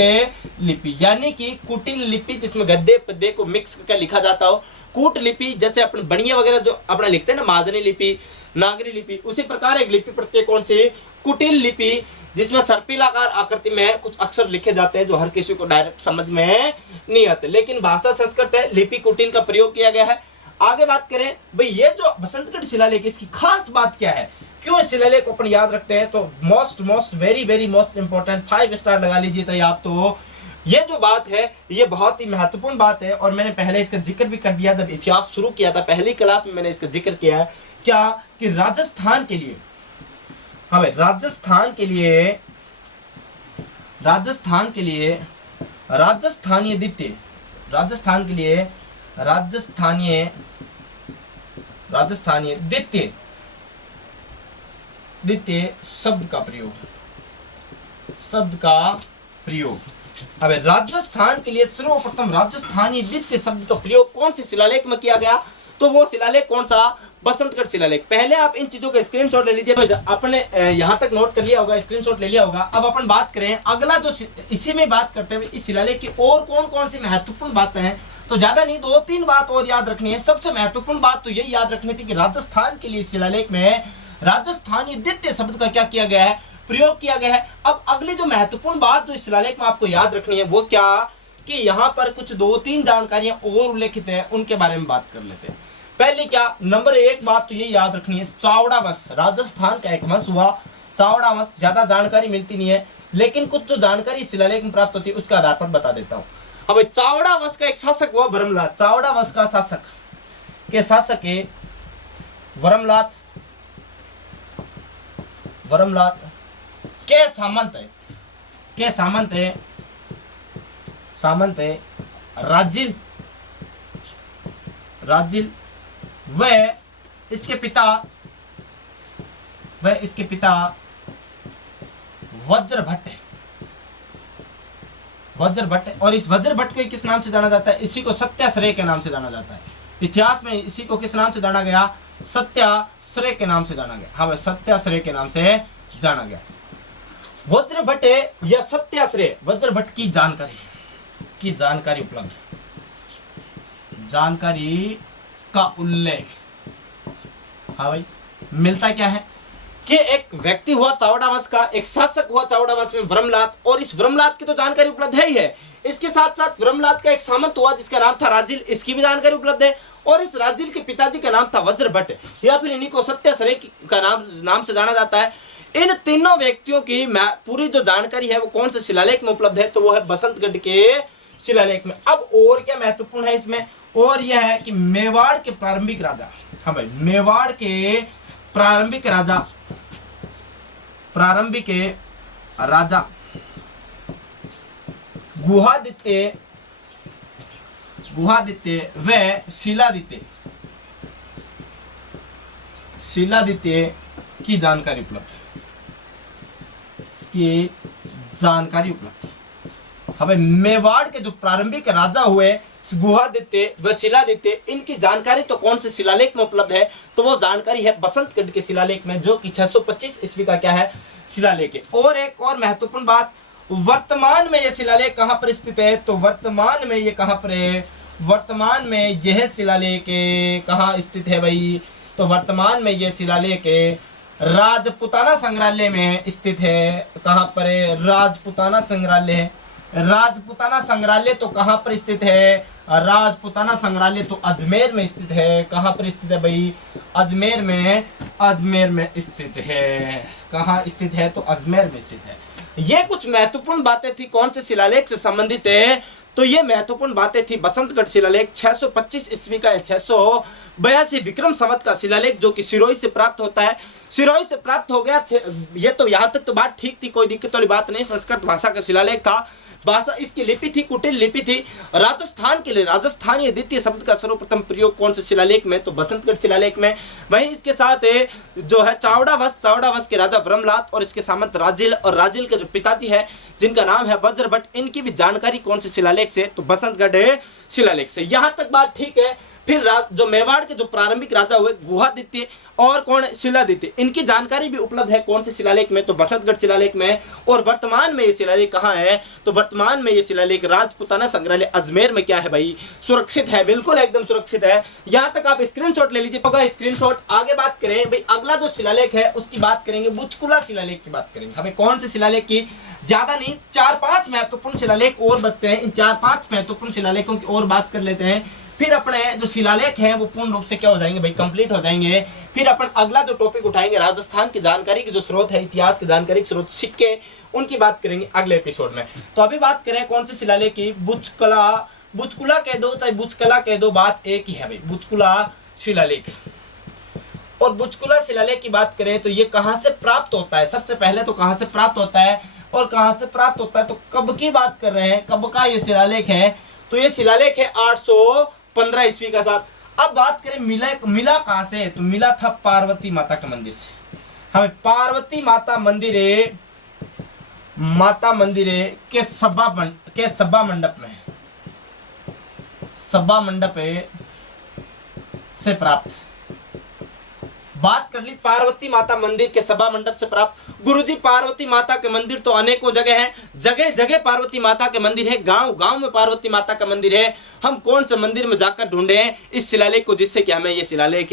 लिपि, यानी कि कुटिल लिपि जिसमें गद्दे पद्दे को मिक्स करके लिखा जाता हो। कूट लिपि जैसे अपन बढ़िया वगैरह जो अपना लिखते हैं ना, महाजनी लिपि, नागरी लिपि, उसी प्रकार एक लिपि पड़ती है कौन सी, कुटिल लिपि, जिसमें सर्पिलाकार आकृति में कुछ अक्षर लिखे जाते हैं जो हर किसी को डायरेक्ट समझ में नहीं आते, लेकिन भाषा संस्कृत है, लिपि कुटिल का प्रयोग किया गया है। आगे बात करें भाई, ये जो बसंतगढ़ शिलालेख इसकी खास बात क्या है, क्यों इस शिलालेख को अपन याद रखते हैं, तो most very most important 5 star लगा लीजिए चाहिए आप। तो ये जो बात है ये बहुत ही महत्वपूर्ण बात है, और मैंने पहले इसका जिक्र भी कर दिया जब इतिहास शुरू किया था, पहली क्लास में मैंने इसका जिक्र किया है क्या, कि राजस्थान के लिए, हाँ भाई राजस्थान के लिए राजस्थानीय द्वितीय, राजस्थान के लिए राजस्थानीय द्वितीय शब्द का प्रयोग। अब राजस्थान के लिए सर्वप्रथम राजस्थानी द्वितीय शब्द का प्रयोग कौन सी शिलालेख में किया गया, तो वो शिलालेख कौन सा, बसंतगढ़ शिलालेख। पहले आप इन चीजों का स्क्रीनशॉट ले लीजिए, आपने यहाँ तक नोट कर लिया होगा, स्क्रीनशॉट ले लिया होगा। अब अपन बात करें अगला जो इसी में बात करते हैं इस शिलालेख की और कौन सी महत्वपूर्ण बातें हैं, तो ज्यादा नहीं 2-3 बात और याद रखनी है। सबसे महत्वपूर्ण बात तो यही याद रखनी थी कि राजस्थान के लिए शिलालेख में राजस्थानी द्वितीय शब्द का क्या किया गया है, प्रयोग किया गया है। अब अगली जो महत्वपूर्ण बात जो इस शिलालेख में आपको याद रखनी है वो क्या, कि यहाँ पर कुछ 2-3 जानकारियां और उल्लेखित है, उनके बारे में बात कर लेते हैं। पहले क्या, नंबर 1 बात तो ये याद रखनी है, चावड़ा वंश राजस्थान का एक वंश हुआ, चावड़ा वंश। ज्यादा जानकारी मिलती नहीं है, लेकिन कुछ जो जानकारी शिलालेख में प्राप्त होती है उसके आधार पर बता देता हूँ। अब चावड़ा वंश का एक शासक हुआ वरमलात, चावड़ा वंश का शासक है वरमलात के सामंत है राजिल व इसके पिता वज्रभट्ट। और इस वज्रभट्ट को किस नाम से जाना जाता है, इसी को सत्याश्रय के नाम से जाना जाता है। इतिहास में इसी को किस नाम से जाना गया, सत्याश्रय के नाम से जाना गया। हाँ, सत्याश्रय के नाम से जाना गया। वज्रभट्ट या सत्याश्रय, वज्रभट्ट की जानकारी उपलब्ध, जानकारी का उल्लेख। हाँ भाई, मिलता क्या है कि एक व्यक्ति हुआ चावड़ा वंश का, एक शासक हुआ चावड़ा वंश में वरमलात, और इस वरमलात की तो जानकारी उपलब्ध है ही है। इसके साथ साथ वरमलात का एक सामंत हुआ जिसका नाम था राजिल, इसकी भी जानकारी उपलब्ध है। और इस राजिल के पिताजी का नाम था वज्रभट्ट, या फिर इन्हीं को सत्याश्रय का नाम से जाना जाता है। इन तीनों व्यक्तियों की पूरी जो जानकारी है वो कौन से शिलालेख में उपलब्ध है, तो वो है बसंतगढ़ के शिलालेख में। अब और क्या महत्वपूर्ण है इसमें, और यह है कि मेवाड़ के प्रारंभिक राजा, हाँ भाई मेवाड़ के प्रारंभिक राजा गुहादित्य व शिलादित्य की जानकारी उपलब्ध हमें मेवाड़ के जो प्रारंभिक राजा हुए गुहादित्य व शिलादित्य, इनकी जानकारी तो कौन से शिलालेख में उपलब्ध है, तो वो जानकारी है बसंतगढ़ के शिलालेख में, जो कि 625 ईस्वी का क्या है, शिलालेख है। और एक और महत्वपूर्ण बात, वर्तमान में यह शिलालेख कहाँ पर स्थित है, तो वर्तमान में ये कहाँ पर है, वर्तमान में यह शिलालेख कहाँ स्थित है भाई, तो वर्तमान में यह शिलालेख राजपुताना संग्रहालय में स्थित है। कहाँ पर है, राजपुताना संग्रहालय है। राजपुताना संग्रहालय तो कहाँ पर स्थित है, राजपुताना संग्रहालय तो अजमेर में स्थित है। कहाँ पर स्थित है भाई, अजमेर में स्थित है। कहाँ स्थित है, तो अजमेर में स्थित है। ये कुछ महत्वपूर्ण बातें थी कौन से शिलालेख से संबंधित है, तो ये महत्वपूर्ण बातें थी। बसंतगढ़ शिलालेख 625 ईस्वी का 682 विक्रम संवत का शिलालेख जो कि सिरोही से प्राप्त होता है। सिरोही से प्राप्त हो गया। ये तो यहाँ तक तो बात ठीक थी, कोई दिक्कत वाली बात नहीं। संस्कृत भाषा का शिलालेख था, भाषा इसकी लिपि थी, कुटिल लिपि थी। राजस्थान के लिए राजस्थान ये द्वितीय शब्द का सर्वप्रथम प्रयोग कौन से शिलालेख में, तो बसंतगढ़ शिलालेख में। वहीं इसके साथ जो है चावड़ावश के राजा ब्रह्मलात और इसके सामंत राजिल, और राजिल के जो पिताजी है जिनका नाम है वज्रभट्ट, इनकी भी जानकारी कौन से शिलालेख से, तो बसंतगढ़ शिलालेख से। यहाँ तक बात ठीक है। फिर जो मेवाड़ के जो प्रारंभिक राजा हुए गुहादित्य और कौन शिलादित्य, इनकी जानकारी भी उपलब्ध है कौन से शिलालेख में, तो बसंतगढ़ शिलालेख में। और वर्तमान में ये शिलालेख कहाँ है, तो वर्तमान में ये शिलालेख राजपुताना संग्रहालय अजमेर में क्या है भाई, सुरक्षित है, बिल्कुल एकदम सुरक्षित है। यहाँ तक आप स्क्रीनशॉट ले लीजिए, होगा स्क्रीनशॉट। आगे बात करें भाई, अगला जो शिलालेख है उसकी बात करेंगे, बुचकुला शिलालेख की बात करेंगे। हमें कौन से शिलालेख की, ज्यादा नहीं, 4-5 महत्वपूर्ण शिलालेख और बचते हैं। इन 4-5 महत्वपूर्ण शिलालेखों की और बात कर लेते हैं, फिर अपने जो शिलालेख हैं वो पूर्ण रूप से क्या हो जाएंगे भाई, कंप्लीट हो जाएंगे। फिर अपन अगला जो टॉपिक उठाएंगे राजस्थान की जानकारी के जो स्रोत है, इतिहास की जानकारी के स्रोत, सिक्के, उनकी बात करेंगे अगले एपिसोड में। तो अभी बात करें कौन से शिलालेख की, बुचकुला कह दो चाहे बुचकला कह दो, बात एक ही है भाई, बुचकुला शिलालेख। और बुचकुला शिलालेख की बात करें तो ये कहाँ से प्राप्त होता है, सबसे पहले तो कहाँ से प्राप्त होता है और कहाँ से प्राप्त होता है, तो कब की बात कर रहे हैं, कब का ये शिलालेख है, तो ये शिलालेख है 815 ईस्वी का साहब। अब बात करें मिला कहाँ से, तो मिला था पार्वती माता के मंदिर से। हमें पार्वती माता मंदिर के सभा मंडप से प्राप्त। बात कर ली पार्वती माता मंदिर के सभा मंडप से प्राप्त। गुरुजी पार्वती माता के मंदिर तो अनेकों जगह हैं, जगह जगह पार्वती माता के मंदिर है, गांव गांव में पार्वती माता का मंदिर है। हम कौन से मंदिर में जाकर ढूंढे हैं इस शिलालेख को, जिससे कि हमें ये शिलालेख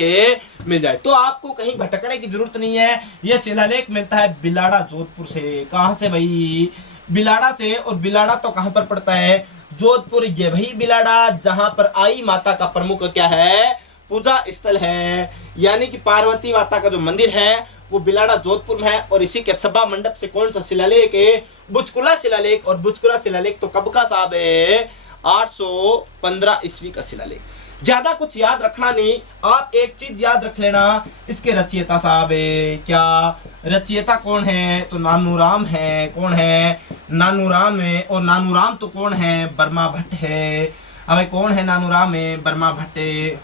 मिल जाए। तो आपको कहीं भटकने की जरूरत नहीं है, यह शिलालेख मिलता है बिलाड़ा जोधपुर से। कहाँ से भाई, बिलाड़ा से। और बिलाड़ा तो कहाँ पर पड़ता है, जोधपुर। ये वही बिलाड़ा जहाँ पर आई माता का प्रमुख क्या है, पूजा स्थल है, यानी कि पार्वती माता का जो मंदिर है वो बिलाड़ा जोधपुर में है। और इसी के सभा मंडप से कौन सा शिलालेख है, बुचकुला शिलालेख। और बुचकुला शिलालेख तो कब का साहब है, 815 ईस्वी का शिलालेख। ज्यादा कुछ याद रखना नहीं, आप एक चीज याद रख लेना, इसके रचयिता साहब है क्या, रचयिता कौन है, तो नानूराम है। कौन है, नानूराम है। और नानूराम तो कौन है, बर्मा भट्ट है। अब कौन है नानूराम है, बर्मा भट्ट,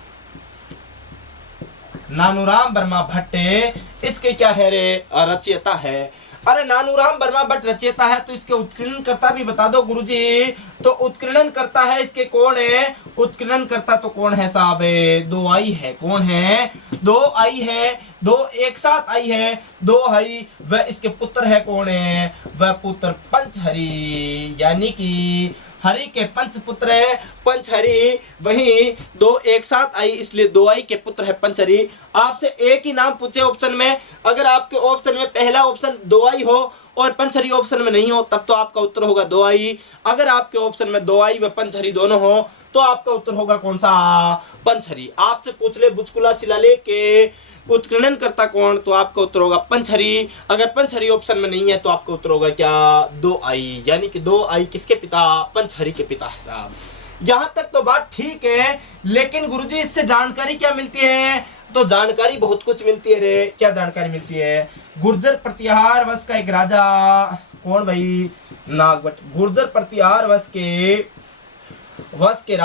नानूराम वर्मा भट्ट इसके क्या है रे, रचयिता है। अरे नानूराम वर्मा भट्ट रचयिता है तो इसके उत्कीर्णन करता भी बता दो गुरुजी। तो उत्कीर्णन करता है इसके कौन है, उत्कीर्णन करता तो कौन है साहब, 2 आई है। कौन है, 2 आई है, 2 एक साथ आई है, 2 आई। वह इसके पुत्र है, कौन है, वह पुत्र पंचहरि, यानी कि हरि के पंच पुत्र है पंचहरि। वहीं 2 एक साथ आई, इसलिए 2 आई के पुत्र है पंचहरि। आपसे एक ही नाम पूछे ऑप्शन में, अगर आपके ऑप्शन में पहला ऑप्शन 2 आई हो और पंचहरि ऑप्शन में नहीं हो तब तो आपका उत्तर होगा 2 आई। अगर आपके ऑप्शन में 2 आई व पंचहरि दोनों हो तो आपका उत्तर होगा कौन सा, पंचहरि। आपसे पूछ ले बुचकुला शिलालेख के उत्कीर्णन करता कौन, तो आपका उत्तर होगा पंचहरि। अगर पंचहरि ऑप्शन में नहीं है तो आपका उत्तर होगा क्या, 2 आई, यानी कि 2 आई किसके पिता, पंचहरि के पिता है साहब। यहाँ तक तो बात ठीक है, लेकिन गुरुजी इससे जानकारी क्या मिलती है, तो जानकारी बहुत कुछ मिलती है रे। क्या जानकारी मिलती है, गुर्जर प्रतिहार वंश का एक राजा, कौन भाई, नागभट्ट। गुर्जर प्रतिहार वंश के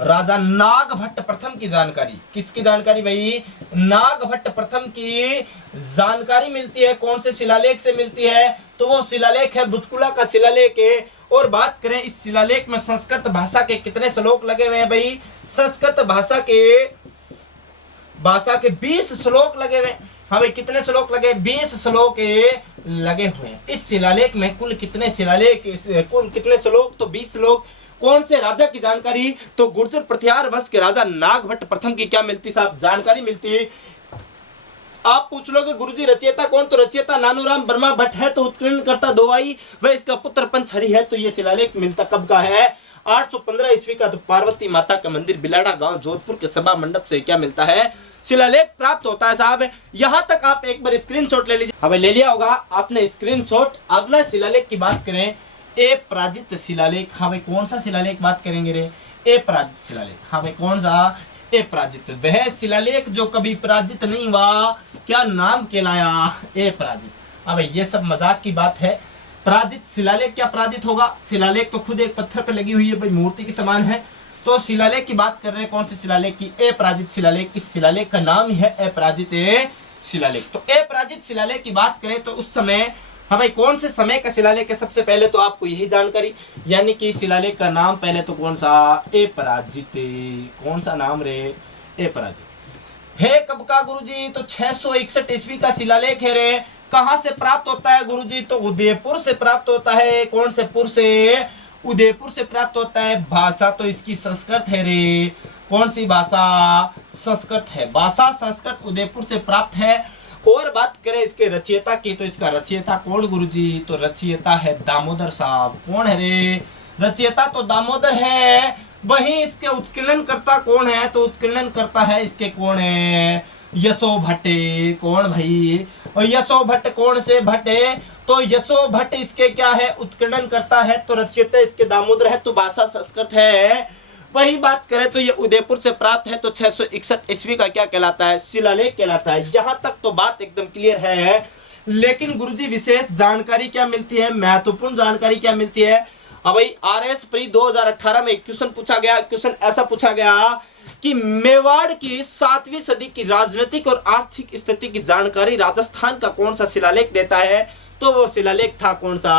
राजा नागभट्ट प्रथम की जानकारी, किसकी जानकारी भाई, नागभट्ट प्रथम की जानकारी मिलती है। कौन से शिलालेख से मिलती है, तो वो शिलालेख है बुचकुला का शिलालेख है। और बात करें इस शिलालेख में संस्कृत भाषा के कितने श्लोक लगे हुए हैं भाई, संस्कृत भाषा के 20 श्लोक लगे हुए हैं। हाँ भाई, कितने श्लोक लगे, 20 श्लोक लगे हुए हैं इस शिलालेख में। कुल कितने श्लोक, तो 20 श्लोक। कौन से राजा की जानकारी, तो गुर्जर प्रतिहार वंश के राजा नागभट्ट प्रथम की क्या मिलती साहब, जानकारी मिलती। आप पूछ लोगे गुरुजी रचयिता कौन, तो रचयिता नानूराम वर्मा भट्ट है, तो उत्कीर्णन करता 2 आई, वह इसका पुत्र पंचहरि है। तो ये शिलालेख मिलता कब का है, 815 ईस्वी का। तो पार्वती माता का मंदिर बिलाड़ा गांव जोधपुर के सभा मंडप से क्या मिलता है, शिलालेख प्राप्त होता है साहब। यहां तक आप एक बार स्क्रीनशॉट ले लीजिए। हमें ले लिया होगा आपने स्क्रीनशॉट। अगला शिलालेख की बात करें अपराजित शिलालेख। हाँ भाई कौन सा शिलालेख बात करेंगे रे? अपराजित शिलालेख। हाँ भाई कौन सा? अपराजित। वह शिलालेख जो कभी पराजित नहीं हुआ, क्या नाम कहलाया? अपराजित। हाँ भाई ये सब मजाक की बात है। पराजित शिलालेख क्या पराजित होगा? शिलालेख तो खुद एक पत्थर पर लगी हुई है भाई, मूर्ति के समान है। तो शिलालेख की बात कर रहे हैं, कौन से शिलालेख की? अपराजित शिलालेख। इस शिलालेख का नाम ही है अपराजित शिलालेख। तो अपराजित शिलालेख की बात करें तो उस समय, हाँ भाई कौन से समय का शिलालेख है? सबसे पहले तो आपको यही जानकारी, यानी कि शिलालेख का नाम पहले तो कौन सा? अपराजित। कौन सा नाम रे? अपराजित है। कब का गुरुजी? तो 661 ईस्वी का शिलालेख है रे। कहां से प्राप्त होता है गुरुजी? तो उदयपुर से प्राप्त होता है। कौन से पुर से? उदयपुर से प्राप्त होता है। भाषा तो इसकी संस्कृत है रे। कौन सी भाषा? संस्कृत है। भाषा संस्कृत उदयपुर से प्राप्त है। और बात करें इसके रचयिता की, तो इसका रचयिता कौन गुरुजी? तो रचयिता है दामोदर साहब। कौन है रे? रचयिता तो दामोदर है। वहीं इसके उत्कीर्णन करता कौन है? तो उत्कीर्णन करता है इसके कौन है? यशो भट्ट। कौन भाई? और यशो भट्ट। कौन से भट्ट? तो यशो भट्ट इसके क्या है? उत्कीर्णन करता है। तो रचयिता इसके दामोदर है, तो भाषा संस्कृत है। वही बात करें तो ये उदयपुर से प्राप्त है, तो 661 ईस्वी का क्या कहलाता है? शिलालेख कहलाता है। यहां तक तो बात एकदम क्लियर है। लेकिन गुरुजी विशेष जानकारी क्या मिलती है? महत्वपूर्ण जानकारी क्या मिलती है? हाँ भाई RS प्री 2018 में क्वेश्चन पूछा गया। क्वेश्चन ऐसा पूछा गया कि मेवाड़ की 7वीं सदी की राजनीतिक और आर्थिक स्थिति की जानकारी राजस्थान का कौन सा शिलालेख देता है? तो वो शिलालेख था कौन सा?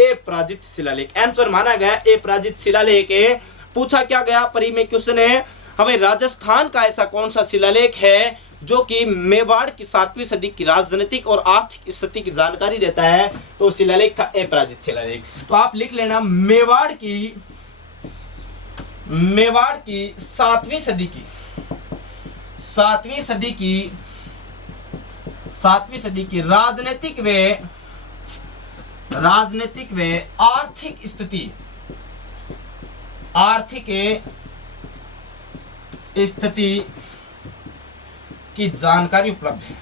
अपराजित शिलालेख। आंसर माना गया अपराजित शिलालेख। पूछा क्या गया परी में क्वेश्चन है, हमें राजस्थान का ऐसा कौन सा शिलालेख है जो कि मेवाड़ की 7वीं सदी की राजनीतिक और आर्थिक स्थिति की जानकारी देता है? तो शिलालेख था अपराजित शिलालेख। तो आप लिख लेना मेवाड़ की 7वीं सदी की राजनीतिक व आर्थिक स्थिति की जानकारी उपलब्ध है।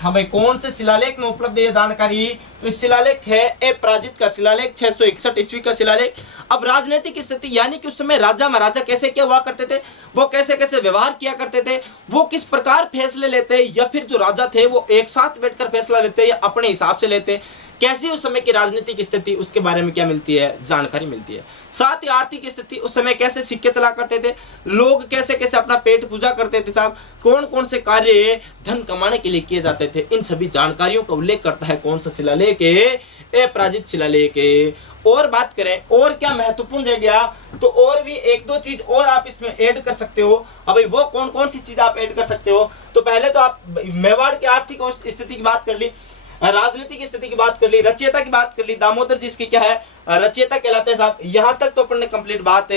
हाँ भाई कौन से शिलालेख में उपलब्ध है ये जानकारी? तो इस शिलालेख है अपराजित का शिलालेख, 661 ईस्वी का शिलालेख। अब राजनीतिक स्थिति यानी कि उस समय राजा महाराजा कैसे क्या हुआ करते थे, वो कैसे कैसे व्यवहार किया करते थे, वो किस प्रकार फैसले लेते, या फिर जो राजा थे वो एक साथ बैठकर फैसला लेते या अपने हिसाब से लेते, कैसी उस समय की राजनीतिक स्थिति, उसके बारे में क्या मिलती है? जानकारी मिलती है। साथ ही आर्थिक स्थिति, उस समय कैसे सिक्के चला करते थे, लोग कैसे कैसे अपना पेट पूजा करते थे साहब, कौन कौन से कार्य धन कमाने के लिए किए जाते थे, इन सभी जानकारियों का उल्लेख करता है कौन सा शिलालेख है? अपराजित शिलालेख। और बात करें और क्या महत्वपूर्ण रह गया, तो और भी एक दो चीज और आप इसमें ऐड कर सकते हो। अब वो कौन कौन सी चीज आप ऐड कर सकते हो? तो पहले तो आप मेवाड़ की आर्थिक स्थिति की बात कर ली, राजनीतिक स्थिति की बात कर ली, रचयिता की बात कर ली, दामोदर जी इसकी क्या है? रचयिता कहलाते हैं साहब। यहां तक तो अपन ने कंप्लीट बात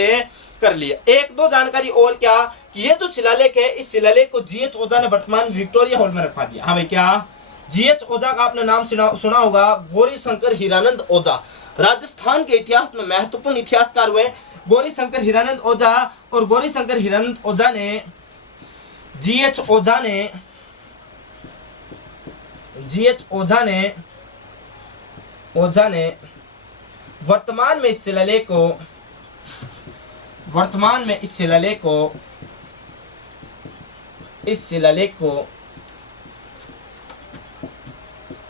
कर लिया। एक दो जानकारी और क्या, कि ये जो शिलालेख है, इस शिलालेख को GH ओझा ने वर्तमान विक्टोरिया हॉल में रखवा दिया। हाँ भाई क्या? GH ओझा का आपने नाम सुना होगा, गौरी शंकर हीरानंद ओझा। राजस्थान के इतिहास में महत्वपूर्ण इतिहासकार हुए गौरी शंकर हीरानंद ओझा। और गौरी शंकर हीरानंद ओझा ने GH ओझा ने वर्तमान में इस शिलालेख को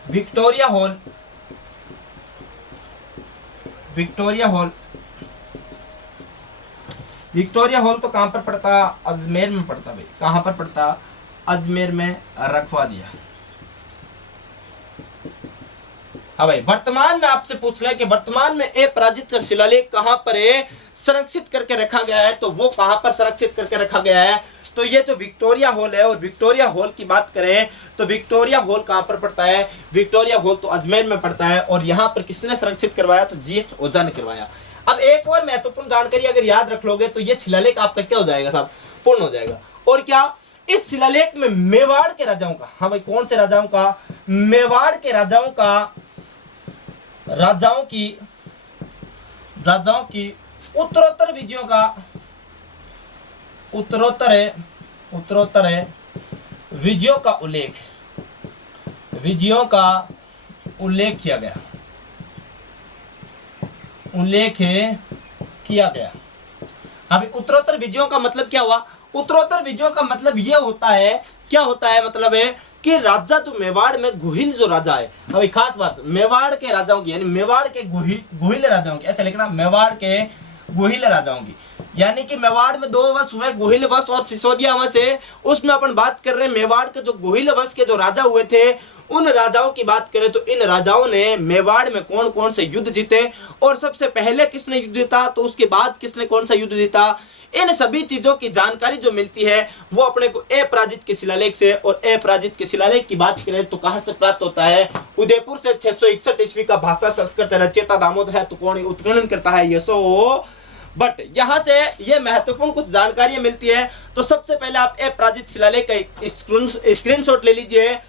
विक्टोरिया हॉल तो कहां पर पड़ता? अजमेर में पड़ता भाई। कहां पर पड़ता? अजमेर में रखवा दिया। हाँ भाई वर्तमान में आपसे पूछ रहे कि वर्तमान में अपराजित का शिलालेख कहां पर है संरक्षित करके रखा गया है, तो वो कहां पर संरक्षित करके रखा गया है? तो ये जो विक्टोरिया हॉल है, और विक्टोरिया हॉल की बात करें तो विक्टोरिया हॉल कहां पर पड़ता है? विक्टोरिया हॉल तो अजमेर में पड़ता है। और यहां पर किसने संरक्षित करवाया? तो GH ओझा ने करवाया। अब एक और महत्वपूर्ण जानकारी अगर याद रख लोगे तो ये शिलालेख आपका क्या हो जाएगा साहब? पूर्ण हो जाएगा। और क्या? इस शिलालेख में मेवाड़ के राजाओं का, हाँ भाई कौन से राजाओं का? मेवाड़ के राजाओं की उत्तरोत्तर विजयों का उल्लेख किया गया, उल्लेख किया गया। अभी उत्तरोत्तर विजयों का मतलब क्या हुआ? उत्तरोत्तर विजयों का मतलब ये होता है, क्या होता है मतलब है कि राजा जो मेवाड़ में गुहिल जो राजा है, अभी खास बात मेवाड़ के राजाओं की, यानी मेवाड़ के गुहिल राजाओं की, ऐसा लिखना, मेवाड़ के गुहिल राजाओं की, यानी कि मेवाड़ में दो वंश हुए, गुहिल वंश और सिसोदिया वंश है। उसमें अपन बात कर रहे हैं मेवाड़ के जो गुहिल वंश के जो राजा हुए थे, उन राजाओं की बात करें तो इन राजाओं ने मेवाड़ में कौन कौन से युद्ध जीते, और सबसे पहले किसने युद्ध जीता, तो उसके बाद किसने कौन सा युद्ध जीता, इन सभी चीजों की जानकारी जो मिलती है वो अपने को अपराजित के शिलालेख से, और अपराजित के शिलालेख की बात करें तो कहां से प्राप्त होता है? उदयपुर से 661 ईस्वी का भाषा संस्कृत रचयिता दामोदर है तो कौन उत्खनन करता है? यशो बट यहां से ये महत्वपूर्ण कुछ जानकारियां मिलती है। तो सबसे पहले आप अपराजित शिलालेख का स्क्रीनशॉट ले लीजिए,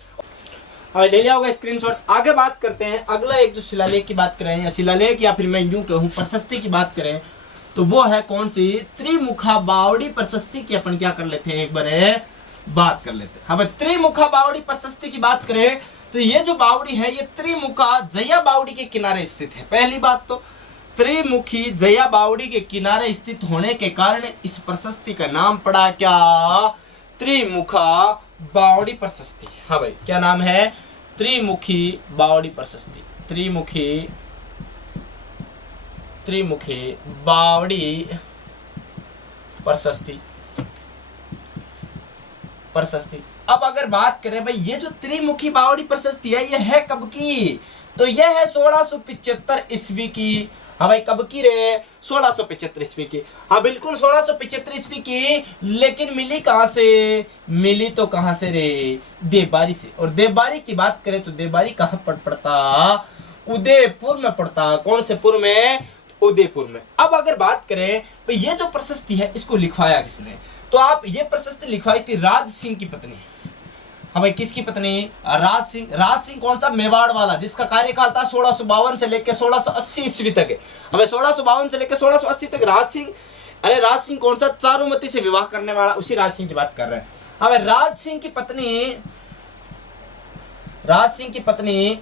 ले लिया होगा स्क्रीनशॉट। आगे बात करते हैं, अगला एक जो शिलालेख की बात करें, या शिलालेख या फिर मैं यूं कहूं प्रशस्ति की बात करें, तो वो है कौन सी? त्रिमुखा बावड़ी प्रशस्ति की अपन क्या कर लेते हैं, एक बार बात कर लेते हैं। अब त्रिमुखा बावड़ी प्रशस्ति की बात करें तो ये जो बावड़ी है ये त्रिमुखा जया बावड़ी के किनारे स्थित है। पहली बात तो त्रिमुखी जया बावड़ी के किनारे स्थित होने के कारण इस प्रशस्ति का नाम पड़ा क्या? त्रिमुखा बावड़ी प्रशस्ति। हाँ भाई, क्या नाम है? त्रिमुखी बावड़ी प्रशस्ति, त्रिमुखी बावड़ी प्रशस्ति। अब अगर बात करें भाई ये जो त्रिमुखी बावड़ी प्रशस्ति है ये है कब की? तो यह है 1675 ईस्वी की। हाँ भाई, कब की रे? 1675 ईस्वी की। हाँ बिल्कुल 1675 ईस्वी की। लेकिन मिली कहां से? मिली तो कहां से रे? देवबारी से। और देवबारी की बात करें तो देवबारी कहां पर पड़ता? उदयपुर में पड़ता। कौन से पुर में? उदयपुर में। अब अगर बात करें तो ये जो प्रशस्ति है इसको लिखवाया किसने? तो आप ये प्रशस्ति लिखवाई थी राज सिंह की पत्नी। हाँ भाई, किसकी पत्नी? राज सिंह। राज सिंह कौन सा? मेवाड़ वाला, जिसका कार्यकाल था 1652 से लेकर 1680 ईस्वी तक है। हमें 1652 से लेकर 1680 तक राज सिंह। अरे राज सिंह कौन सा? चारुमती से विवाह करने वाला, उसी राज सिंह की बात कर रहे हैं। हमें राज सिंह की पत्नी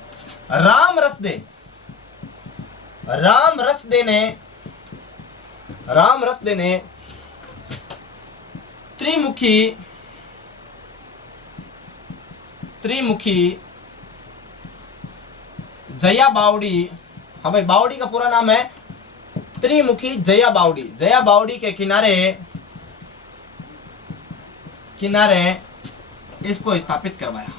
राम रसदे ने त्रिमुखी जया बावड़ी। हाँ भाई, बावड़ी का पूरा नाम है त्रिमुखी जया बावड़ी। जया बावड़ी के किनारे इसको स्थापित करवाया।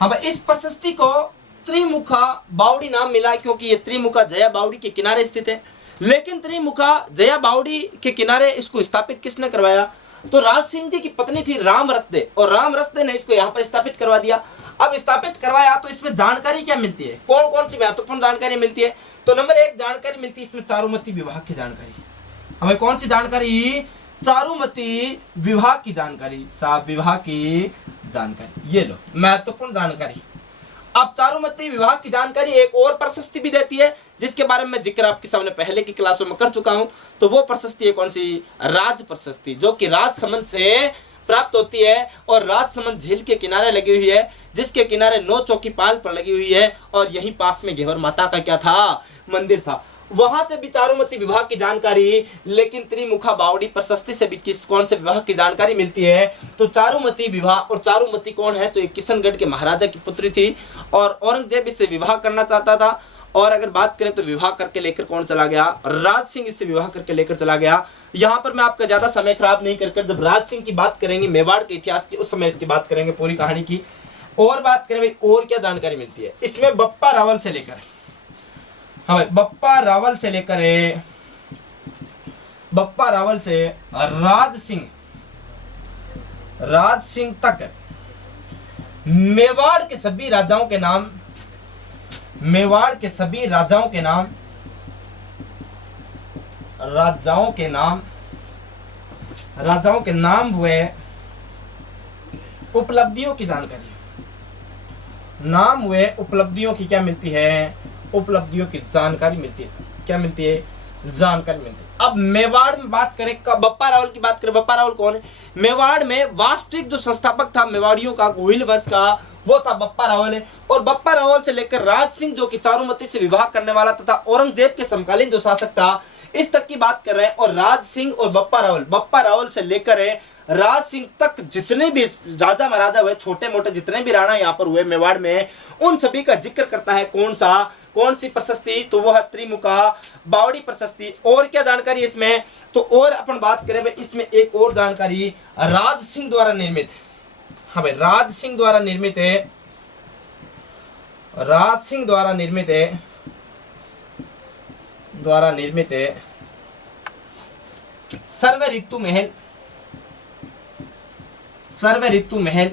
हाँ भाई, इस प्रशस्ति को त्रिमुखा बावड़ी नाम मिला क्योंकि ये त्रिमुखा जया बावड़ी के किनारे स्थित है। लेकिन त्रिमुखा जया बावड़ी के किनारे इसको स्थापित किसने करवाया? तो राज सिंह जी की पत्नी थी राम रसदे, और राम रसदे ने इसको यहाँ पर स्थापित करवा दिया। अब स्थापित करवाया तो इसमें जानकारी क्या मिलती है? कौन कौन सी महत्वपूर्ण जानकारी मिलती है? तो नंबर 1 जानकारी मिलती है इसमें चारुमती विवाह की जानकारी। हमें कौन सी जानकारी? चारुमती विवाह की जानकारी। साहब, विवाह की जानकारी, ये लो महत्वपूर्ण जानकारी। अब चारुमती विवाह की जानकारी एक और प्रशस्ति भी देती है जिसके बारे में जिक्र आपके सामने पहले की क्लासों में कर चुका हूं। तो वो प्रशस्ति है कौन सी? राज प्रशस्ति, जो कि राजसमंद से प्राप्त होती है और राजसमंद झील के किनारे लगी हुई है, जिसके किनारे 9 चौकीपाल पर लगी हुई है। और यहीं पास में घेवर माता का क्या था? मंदिर था। वहां से भी चारुमती विवाह की जानकारी, लेकिन त्रिमुखा बावड़ी प्रशस्ति से भी कौन से विवाह की जानकारी मिलती है? तो चारुमती विवाह। और चारुमती कौन है? तो ये किशनगढ़ के महाराजा की पुत्री थी और औरंगजेब इससे विवाह करना चाहता था। और अगर बात करें तो विवाह करके लेकर कौन चला गया? राज सिंह इससे विवाह करके लेकर चला गया। यहाँ पर मैं आपका ज्यादा समय खराब नहीं कर जब राज सिंह की बात करेंगे मेवाड़ के इतिहास की, उस समय इसकी बात करेंगे पूरी कहानी की। और बात करें भाई और क्या जानकारी मिलती है इसमें? बप्पा रावल से लेकर, हाँ भाई, बप्पा रावल से राज सिंह तक मेवाड़ के सभी राजाओं के नाम हुए उपलब्धियों की जानकारी। नाम हुए उपलब्धियों की क्या मिलती है? उपलब्धियों की जानकारी मिलती है। क्या मिलती है? जानकारी मिलती है। अब मेवाड़ में बात करें, बप्पा रावल की बात करें, बप्पा रावल कौन है? मेवाड़ में वास्तविक जो संस्थापक था मेवाड़ियों का, गोहिल वंश का, वो था बप्पा रावल है। और बप्पा रावल से लेकर राज सिंह जो कि चारुमती से विवाह करने वाला तथा औरंगजेब के समकालीन जो शासक था, इस तक की बात कर रहे हैं। और राज सिंह और बप्पा रावल से लेकर राज सिंह तक जितने भी राजा महाराजा हुए, छोटे मोटे जितने भी राणा यहाँ पर हुए मेवाड़ में, उन सभी का जिक्र करता है। कौन सी प्रशस्ति? तो वो है त्रिमुखा बावड़ी प्रशस्ति। और क्या जानकारी इसमें? तो और अपन बात करें भाई, इसमें एक और जानकारी राज सिंह द्वारा निर्मित। हाँ भाई, राज सिंह द्वारा निर्मित है, राज सिंह द्वारा निर्मित है सर्व ऋतु महल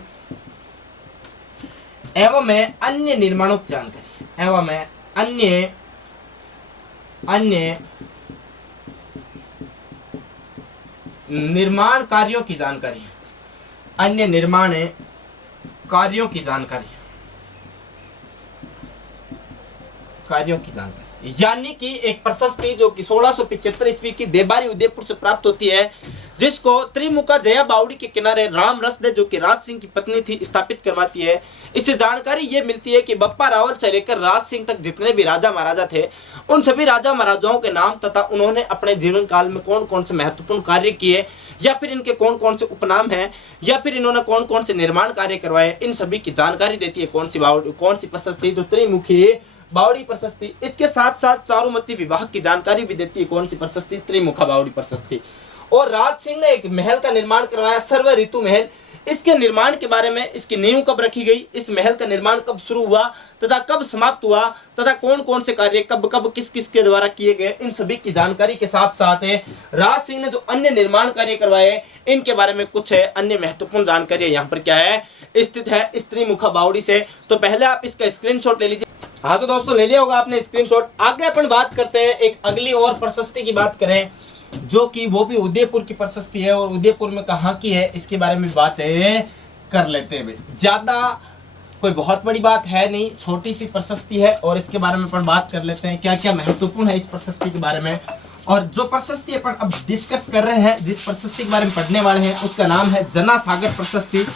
एवं अन्य निर्माणों की जानकारी, एवं अन्य निर्माण कार्यों की जानकारी, अन्य निर्माण कार्यों की जानकारी, यानी कि एक प्रशस्ति जो कि 1675 ईस्वी की देबारी उदयपुर से प्राप्त होती है, जिसको त्रिमुखा जया बावड़ी के किनारे राम रसदे जो कि राज सिंह की पत्नी थी स्थापित करवाती है। इससे जानकारी ये मिलती है कि बप्पा रावल से लेकर राज सिंह तक जितने भी राजा महाराजा थे, उन सभी राजा महाराजाओं के नाम तथा उन्होंने अपने जीवन काल में कौन कौन से महत्वपूर्ण कार्य किए, या फिर इनके कौन कौन से उपनाम हैं, या फिर इन्होंने कौन कौन से निर्माण कार्य करवाए, इन सभी की जानकारी देती है कौन सी प्रशस्ति? तो त्रिमुखी बावड़ी प्रशस्ति। इसके साथ साथ चारुमती विवाह की जानकारी भी देती है कौन सी प्रशस्ति? त्रिमुखा बावड़ी प्रशस्ति। और राज सिंह ने एक महल का निर्माण करवाया, सर्व ऋतु महल। इसके निर्माण के बारे में, इसकी नींव कब रखी गई, इस महल का निर्माण कब शुरू हुआ तथा कब समाप्त हुआ, तथा कौन कौन से कार्य कब किस किस के द्वारा किए गए, इन सभी की जानकारी के साथ साथ राज सिंह ने जो अन्य निर्माण कार्य करवाए, इनके बारे में कुछ है अन्य महत्वपूर्ण जानकारी यहाँ पर क्या है स्थित है इस त्रिमुखा बावड़ी से। तो पहले आप इसका स्क्रीनशॉट ले लीजिए। हाँ तो दोस्तों, ले लिया होगा आपने स्क्रीनशॉट। आगे अपन बात करते हैं, एक अगली और प्रशस्ति की बात करें, जो कि वो भी उदयपुर की प्रशस्ति है। और उदयपुर में कहाँ की है, इसके बारे में बातें कर लेते हैं। ज्यादा कोई बहुत बड़ी बात है नहीं, छोटी सी प्रशस्ति है, और इसके बारे में अपन बात कर लेते हैं क्या क्या महत्वपूर्ण है इस प्रशस्ति के बारे में। और जो प्रशस्ति अपन अब डिस्कस कर रहे हैं, जिस प्रशस्ति के बारे में पढ़ने वाले हैं, उसका नाम है जना सागर प्रशस्ति।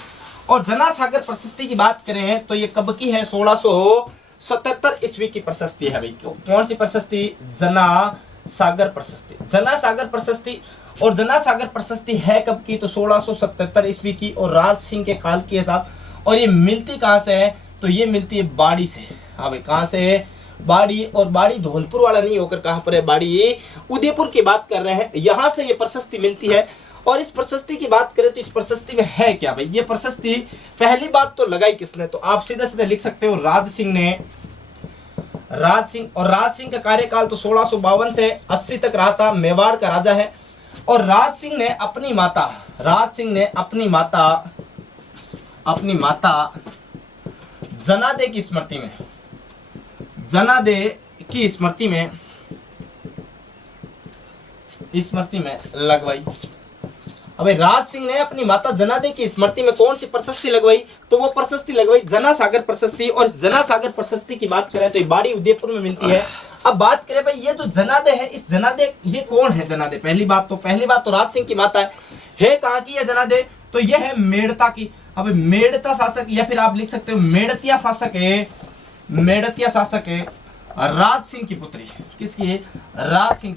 और जना सागर प्रशस्ति की बात करें तो ये कब की है? 1677 ईस्वी की प्रशस्ति है भाई। कौन सी प्रशस्ति? जना सागर प्रशस्ति। जना सागर प्रशस्ति। और जना सागर प्रशस्ति है कब की? तो 1677 ईस्वी की, और राज सिंह के काल के साथ। और ये मिलती कहाँ से है? तो ये मिलती है बाड़ी से। हाँ भाई, कहाँ से है? बाड़ी। और बाड़ी धौलपुर वाला नहीं होकर कहाँ पर है? बाड़ी, ये उदयपुर की बात कर रहे हैं, यहाँ से ये प्रशस्ति मिलती है। और इस प्रशस्ति की बात करें तो इस प्रशस्ति में है क्या भाई? ये प्रशस्ति पहली बात तो लगाई किसने? तो आप सीधे सीधे लिख सकते हो राज सिंह ने। राज सिंह। और राज सिंह का कार्यकाल तो 1652 से 80 तक रहा था, मेवाड़ का राजा है। और राज सिंह ने अपनी माता जनादे की स्मृति में लगवाई। अबे राज सिंह ने अपनी माता जनादे की स्मृति में कौन सी प्रशस्ति लगवाई? तो वो प्रशस्ति लगवाई जना सागर प्रशस्ति। और इस जना सागर प्रशस्ति की बात करें तो ये बाड़ी उदयपुर में मिलती है। अब बात करें भाई, ये जो जनादे है, इस जनादे, ये कौन है जनादे? पहली बात तो राज सिंह की माता है कहाँ की है जनादे? तो ये है मेड़ता की। अब मेड़ता शासक, या फिर आप लिख सकते हो मेड़तिया शासक है राज सिंह की पुत्री। किसकी है? राज सिंह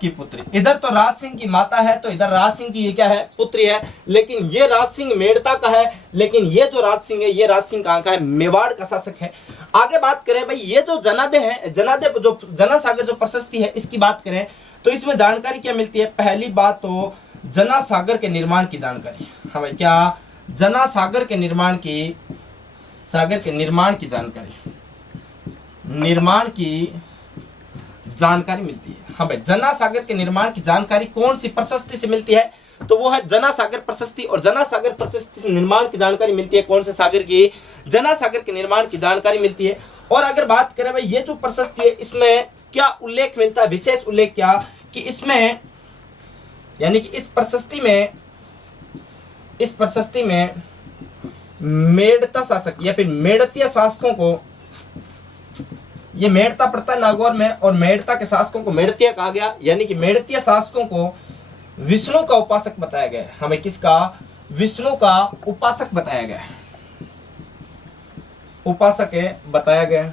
की पुत्री। इधर तो राज सिंह की माता है, तो इधर राज सिंह की ये क्या है? पुत्री है। लेकिन ये राज सिंह मेड़ता का है, लेकिन ये जो राज सिंह है, ये राज सिंह कहाँ का है? मेवाड़ का शासक है। आगे बात करें भाई, ये जो जनादे है, जो जना सागर जो प्रशस्ति है, इसकी बात करें तो इसमें जानकारी क्या मिलती है? पहली बात तो जना सागर के निर्माण की जानकारी। हाँ भाई, क्या? जना सागर के निर्माण की जानकारी मिलती है। हाँ भाई, जना सागर के निर्माण की जानकारी कौन सी प्रशस्ति से मिलती है? तो वो है जना सागर प्रशस्ति। और जना सागर प्रशस्ति से निर्माण की जानकारी मिलती है कौन से सागर की? जना सागर के निर्माण की जानकारी मिलती है। और अगर बात करें भाई, ये जो प्रशस्ति है, इसमें क्या उल्लेख मिलता है? विशेष उल्लेख क्या? कि इसमें, यानी कि इस प्रशस्ति में मेड़ता शासक या फिर मेड़तिया शासकों को ये मेड़ता पड़ता है नागौर में, और मेड़ता के शासकों को मेड़तिया कहा गया, यानी कि मेड़तिया शासकों को विष्णु का उपासक बताया गया। हमें किसका? विष्णु का उपासक बताया गया, उपासक है बताया गया।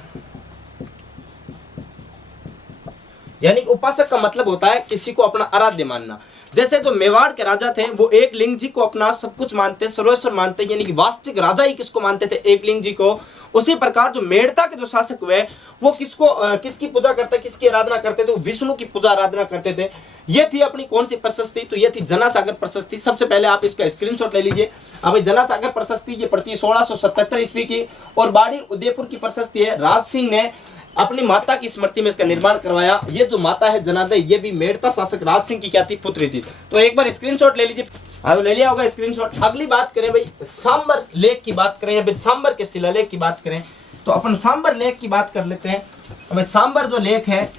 यानी कि उपासक का मतलब होता है किसी को अपना आराध्य मानना। जैसे जो मेवाड़ के राजा थे वो एक लिंग जी को अपना सब कुछ मानते, सर्वेश्वर मानते, यानी कि वास्तविक राजा ही किसको मानते थे? एक लिंग जी को। उसी प्रकार जो मेड़ता के जो शासक हुए वो किसकी पूजा करते, किसकी आराधना करते थे? विष्णु की पूजा आराधना करते थे। ये थी अपनी कौन सी प्रशस्ति? तो ये थी जनासागर प्रशस्ति। सबसे पहले आप इसका स्क्रीनशॉट ले लीजिए। अब जनासागर प्रशस्ति ये पड़ती है 1677 ईस्वी की, और बाड़ी उदयपुर की प्रशस्ति है। राज सिंह ने अपनी माता की स्मृति में इसका निर्माण करवाया। ये जो माता है जनादय, ये भी मेड़ता शासक राज सिंह की क्या थी? पुत्री थी। तो एक बार स्क्रीनशॉट ले लीजिए। अब ले लिया होगा स्क्रीनशॉट। अगली बात करें भाई सांबर लेख की बात करें या फिर सांबर के शिलालेख की बात करें, तो अपन सांबर लेख की बात कर लेते हैं। अब सांबर जो लेख है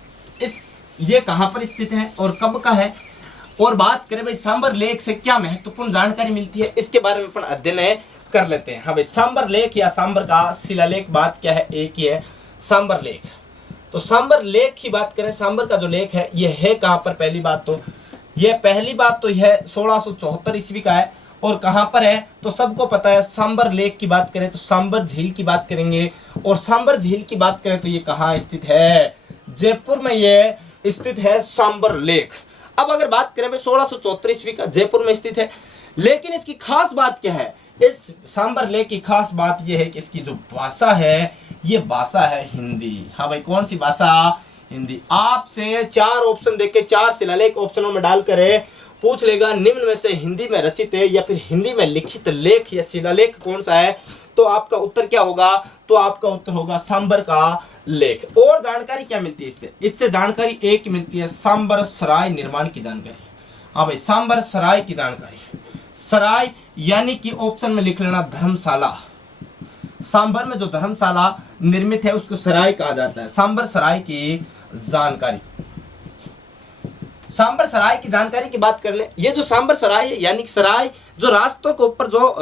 ये कहाँ पर स्थित है और कब का है, और बात करें भाई सांबर लेख से क्या महत्वपूर्ण जानकारी मिलती है, इसके बारे में अपन अध्ययन कर लेते हैं। हाँ भाई, सांबर लेख या सांबर का शिलालेख बात क्या है? एक ही है, सांबर लेख। तो सांबर लेख की बात करें, सांबर का जो लेख है ये है कहाँ पर? पहली बात तो यह 1674 ईस्वी का है। और कहाँ पर है? तो सबको पता है। सांबर लेख की बात करें तो सांबर झील की बात करेंगे, और सांबर झील की बात करें तो ये कहाँ स्थित है? जयपुर में ये स्थित है सांबर लेख। अब अगर बात करें 1674 ईस्वी का, जयपुर में स्थित है। लेकिन इसकी खास बात क्या है? इस सांबर लेख की खास बात यह है कि इसकी जो भाषा है ये भाषा है हिंदी। हाँ भाई, कौन सी भाषा? हिंदी। आपसे 4 ऑप्शन देके 4 शिलालेख ऑप्शनों में डालकर पूछ लेगा निम्न में से हिंदी में रचित है या फिर हिंदी में लिखित लेख या शिलालेख कौन सा है, तो आपका उत्तर क्या होगा? तो आपका उत्तर होगा सांबर का लेख। और जानकारी क्या मिलती है इससे जानकारी एक मिलती है, सांबर सराय निर्माण की जानकारी। हाँ भाई, सांबर सराय की जानकारी। सराय यानी कि ऑप्शन में लिख लेना धर्मशाला। सांबर में जो धर्मशाला निर्मित है उसको सराय कहा जाता है। सांबर सराय की जानकारी। सांबर सराय की जानकारी की बात कर ले। ये जो सांबर सराय है यानी कि सराय जो रास्तों के ऊपर जो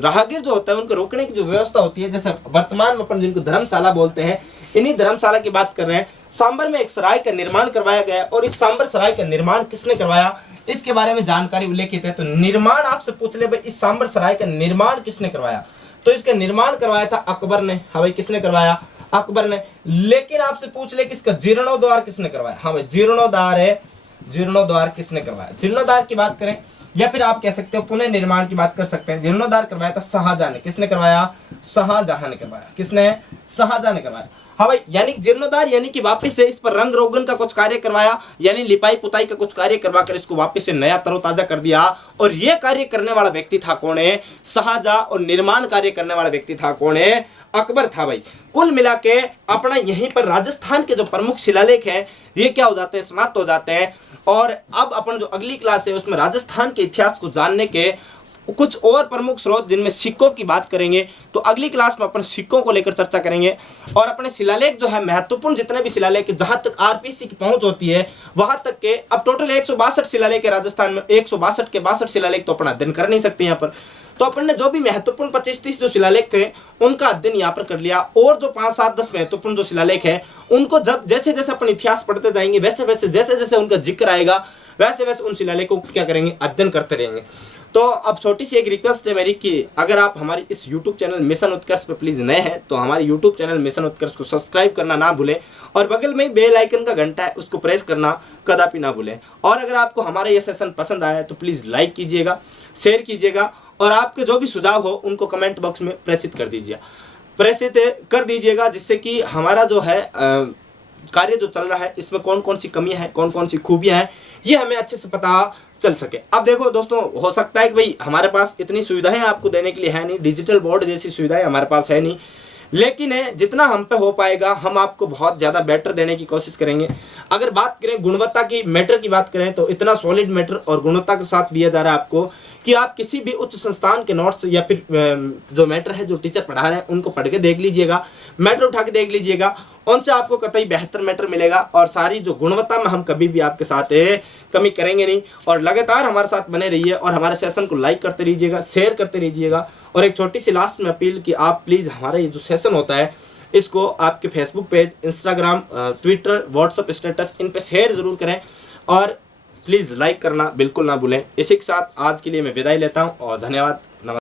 राहगीर जो होता है उनको रोकने की जो व्यवस्था होती है, जैसे वर्तमान में अपन जिनको धर्मशाला बोलते हैं, इन्हीं धर्मशाला की बात कर रहे हैं। सांबर में एक सराय का निर्माण करवाया गया, और इस सांबर सराय का निर्माण किसने करवाया इसके बारे में जानकारी उल्लेखित है। तो निर्माण आपसे पूछ ले भाई इस सांबर सराय का निर्माण किसने करवाया, तो इसका निर्माण करवाया था अकबर ने। हाँ भाई, किसने करवाया? अकबर ने। लेकिन आपसे पूछ ले कि इसका जीर्णोद्धार किसने करवाया? हाँ भाई, जीर्णोद्धार है। जीर्णोद्धार किसने करवाया? जीर्णोद्धार की बात करें या फिर आप कह सकते हो पुनः निर्माण की बात कर सकते हैं। जीर्णोद्धार करवाया था शाहजहां ने। किसने करवाया? शाहजहां ने करवाया। किसने? शाहजहां ने करवाया। हाँ भाई, यानी कि जीर्णोद्धार यानी कि वापस से इस पर रंग रोगन का कुछ कार्य करवाया, यानी लिपाई पुताई का कुछ कार्य करवाकर इसको वापस से नया तरोताजा कर दिया। और ये कार्य करने वाला व्यक्ति था कौन है? शाहजहां। और निर्माण कार्य करने वाला व्यक्ति था कौन है? अकबर था भाई। कुल मिला के अपना यहीं पर राजस्थान के जो प्रमुख शिलालेख हैं ये क्या हो जाते हैं? समाप्त हो जाते हैं। और अब अपन जो अगली क्लास है उसमें राजस्थान के इतिहास को जानने के कुछ और प्रमुख स्रोत जिनमें सिक्कों की बात करेंगे। तो अगली क्लास में अपन सिक्कों को लेकर चर्चा करेंगे। और अपने शिलालेख जो है महत्वपूर्ण जितने भी शिलालेख जहां तक आरपीसी की पहुंच होती है वहां तक के, अब टोटल 162 शिलालेख है राजस्थान में। 162 के 62 शिलालेख तो अपना अध्ययन कर नहीं सकते यहाँ पर। तो अपन ने जो भी महत्वपूर्ण 25-30 जो शिलालेख थे उनका अध्ययन यहाँ पर कर लिया। और जो 5-7-10 महत्वपूर्ण जो शिलालेख है उनको जब जैसे जैसे अपन इतिहास पढ़ते जाएंगे वैसे वैसे जैसे जैसे उनका जिक्र आएगा वैसे वैसे उन शिलालेखों को क्या करेंगे? अध्ययन करते रहेंगे। तो अब छोटी सी एक रिक्वेस्ट है मेरी कि अगर आप हमारी इस YouTube चैनल मिशन उत्कर्ष पे प्लीज़ नए हैं तो हमारे YouTube चैनल मिशन उत्कर्ष को सब्सक्राइब करना ना भूलें, और बगल में बेल आइकन का घंटा है उसको प्रेस करना कदापि ना भूलें। और अगर आपको हमारा ये सेशन पसंद आया तो प्लीज़ लाइक कीजिएगा, शेयर कीजिएगा, और आपके जो भी सुझाव हो उनको कमेंट बॉक्स में प्रेषित कर दीजिएगा, जिससे कि हमारा जो है कार्य जो चल रहा है इसमें कौन कौन सी कमियां हैं, कौन कौन सी खूबियां हैं, ये हमें अच्छे से पता चल सके। अब देखो दोस्तों, हो सकता है कि भाई हमारे पास इतनी सुविधाएं आपको देने के लिए है नहीं, डिजिटल बोर्ड जैसी सुविधाएं हमारे पास है नहीं, लेकिन जितना हम पे हो पाएगा हम आपको बहुत ज़्यादा बेटर देने की कोशिश करेंगे। अगर बात करें गुणवत्ता की, मैटर की बात करें तो इतना सॉलिड मैटर और गुणवत्ता के साथ दिया जा रहा है आपको कि आप किसी भी उच्च संस्थान के नोट्स या फिर जो मैटर है जो टीचर पढ़ा रहे हैं उनको पढ़ के देख लीजिएगा, मैटर उठा के देख लीजिएगा, उनसे आपको कतई बेहतर मैटर मिलेगा। और सारी जो गुणवत्ता में हम कभी भी आपके साथ कमी करेंगे नहीं। और लगातार हमारे साथ बने रहिए और हमारे सेशन को लाइक करते रहिएगा, शेयर करते रहिएगा। और एक छोटी सी लास्ट में अपील कि आप प्लीज़ हमारा ये जो सेशन होता है इसको आपके Facebook page, Instagram, Twitter, WhatsApp status, इन पे शेयर ज़रूर करें और प्लीज़ लाइक करना बिल्कुल ना भूलें। इसी के साथ आज के लिए मैं विदाई लेता हूँ और धन्यवाद।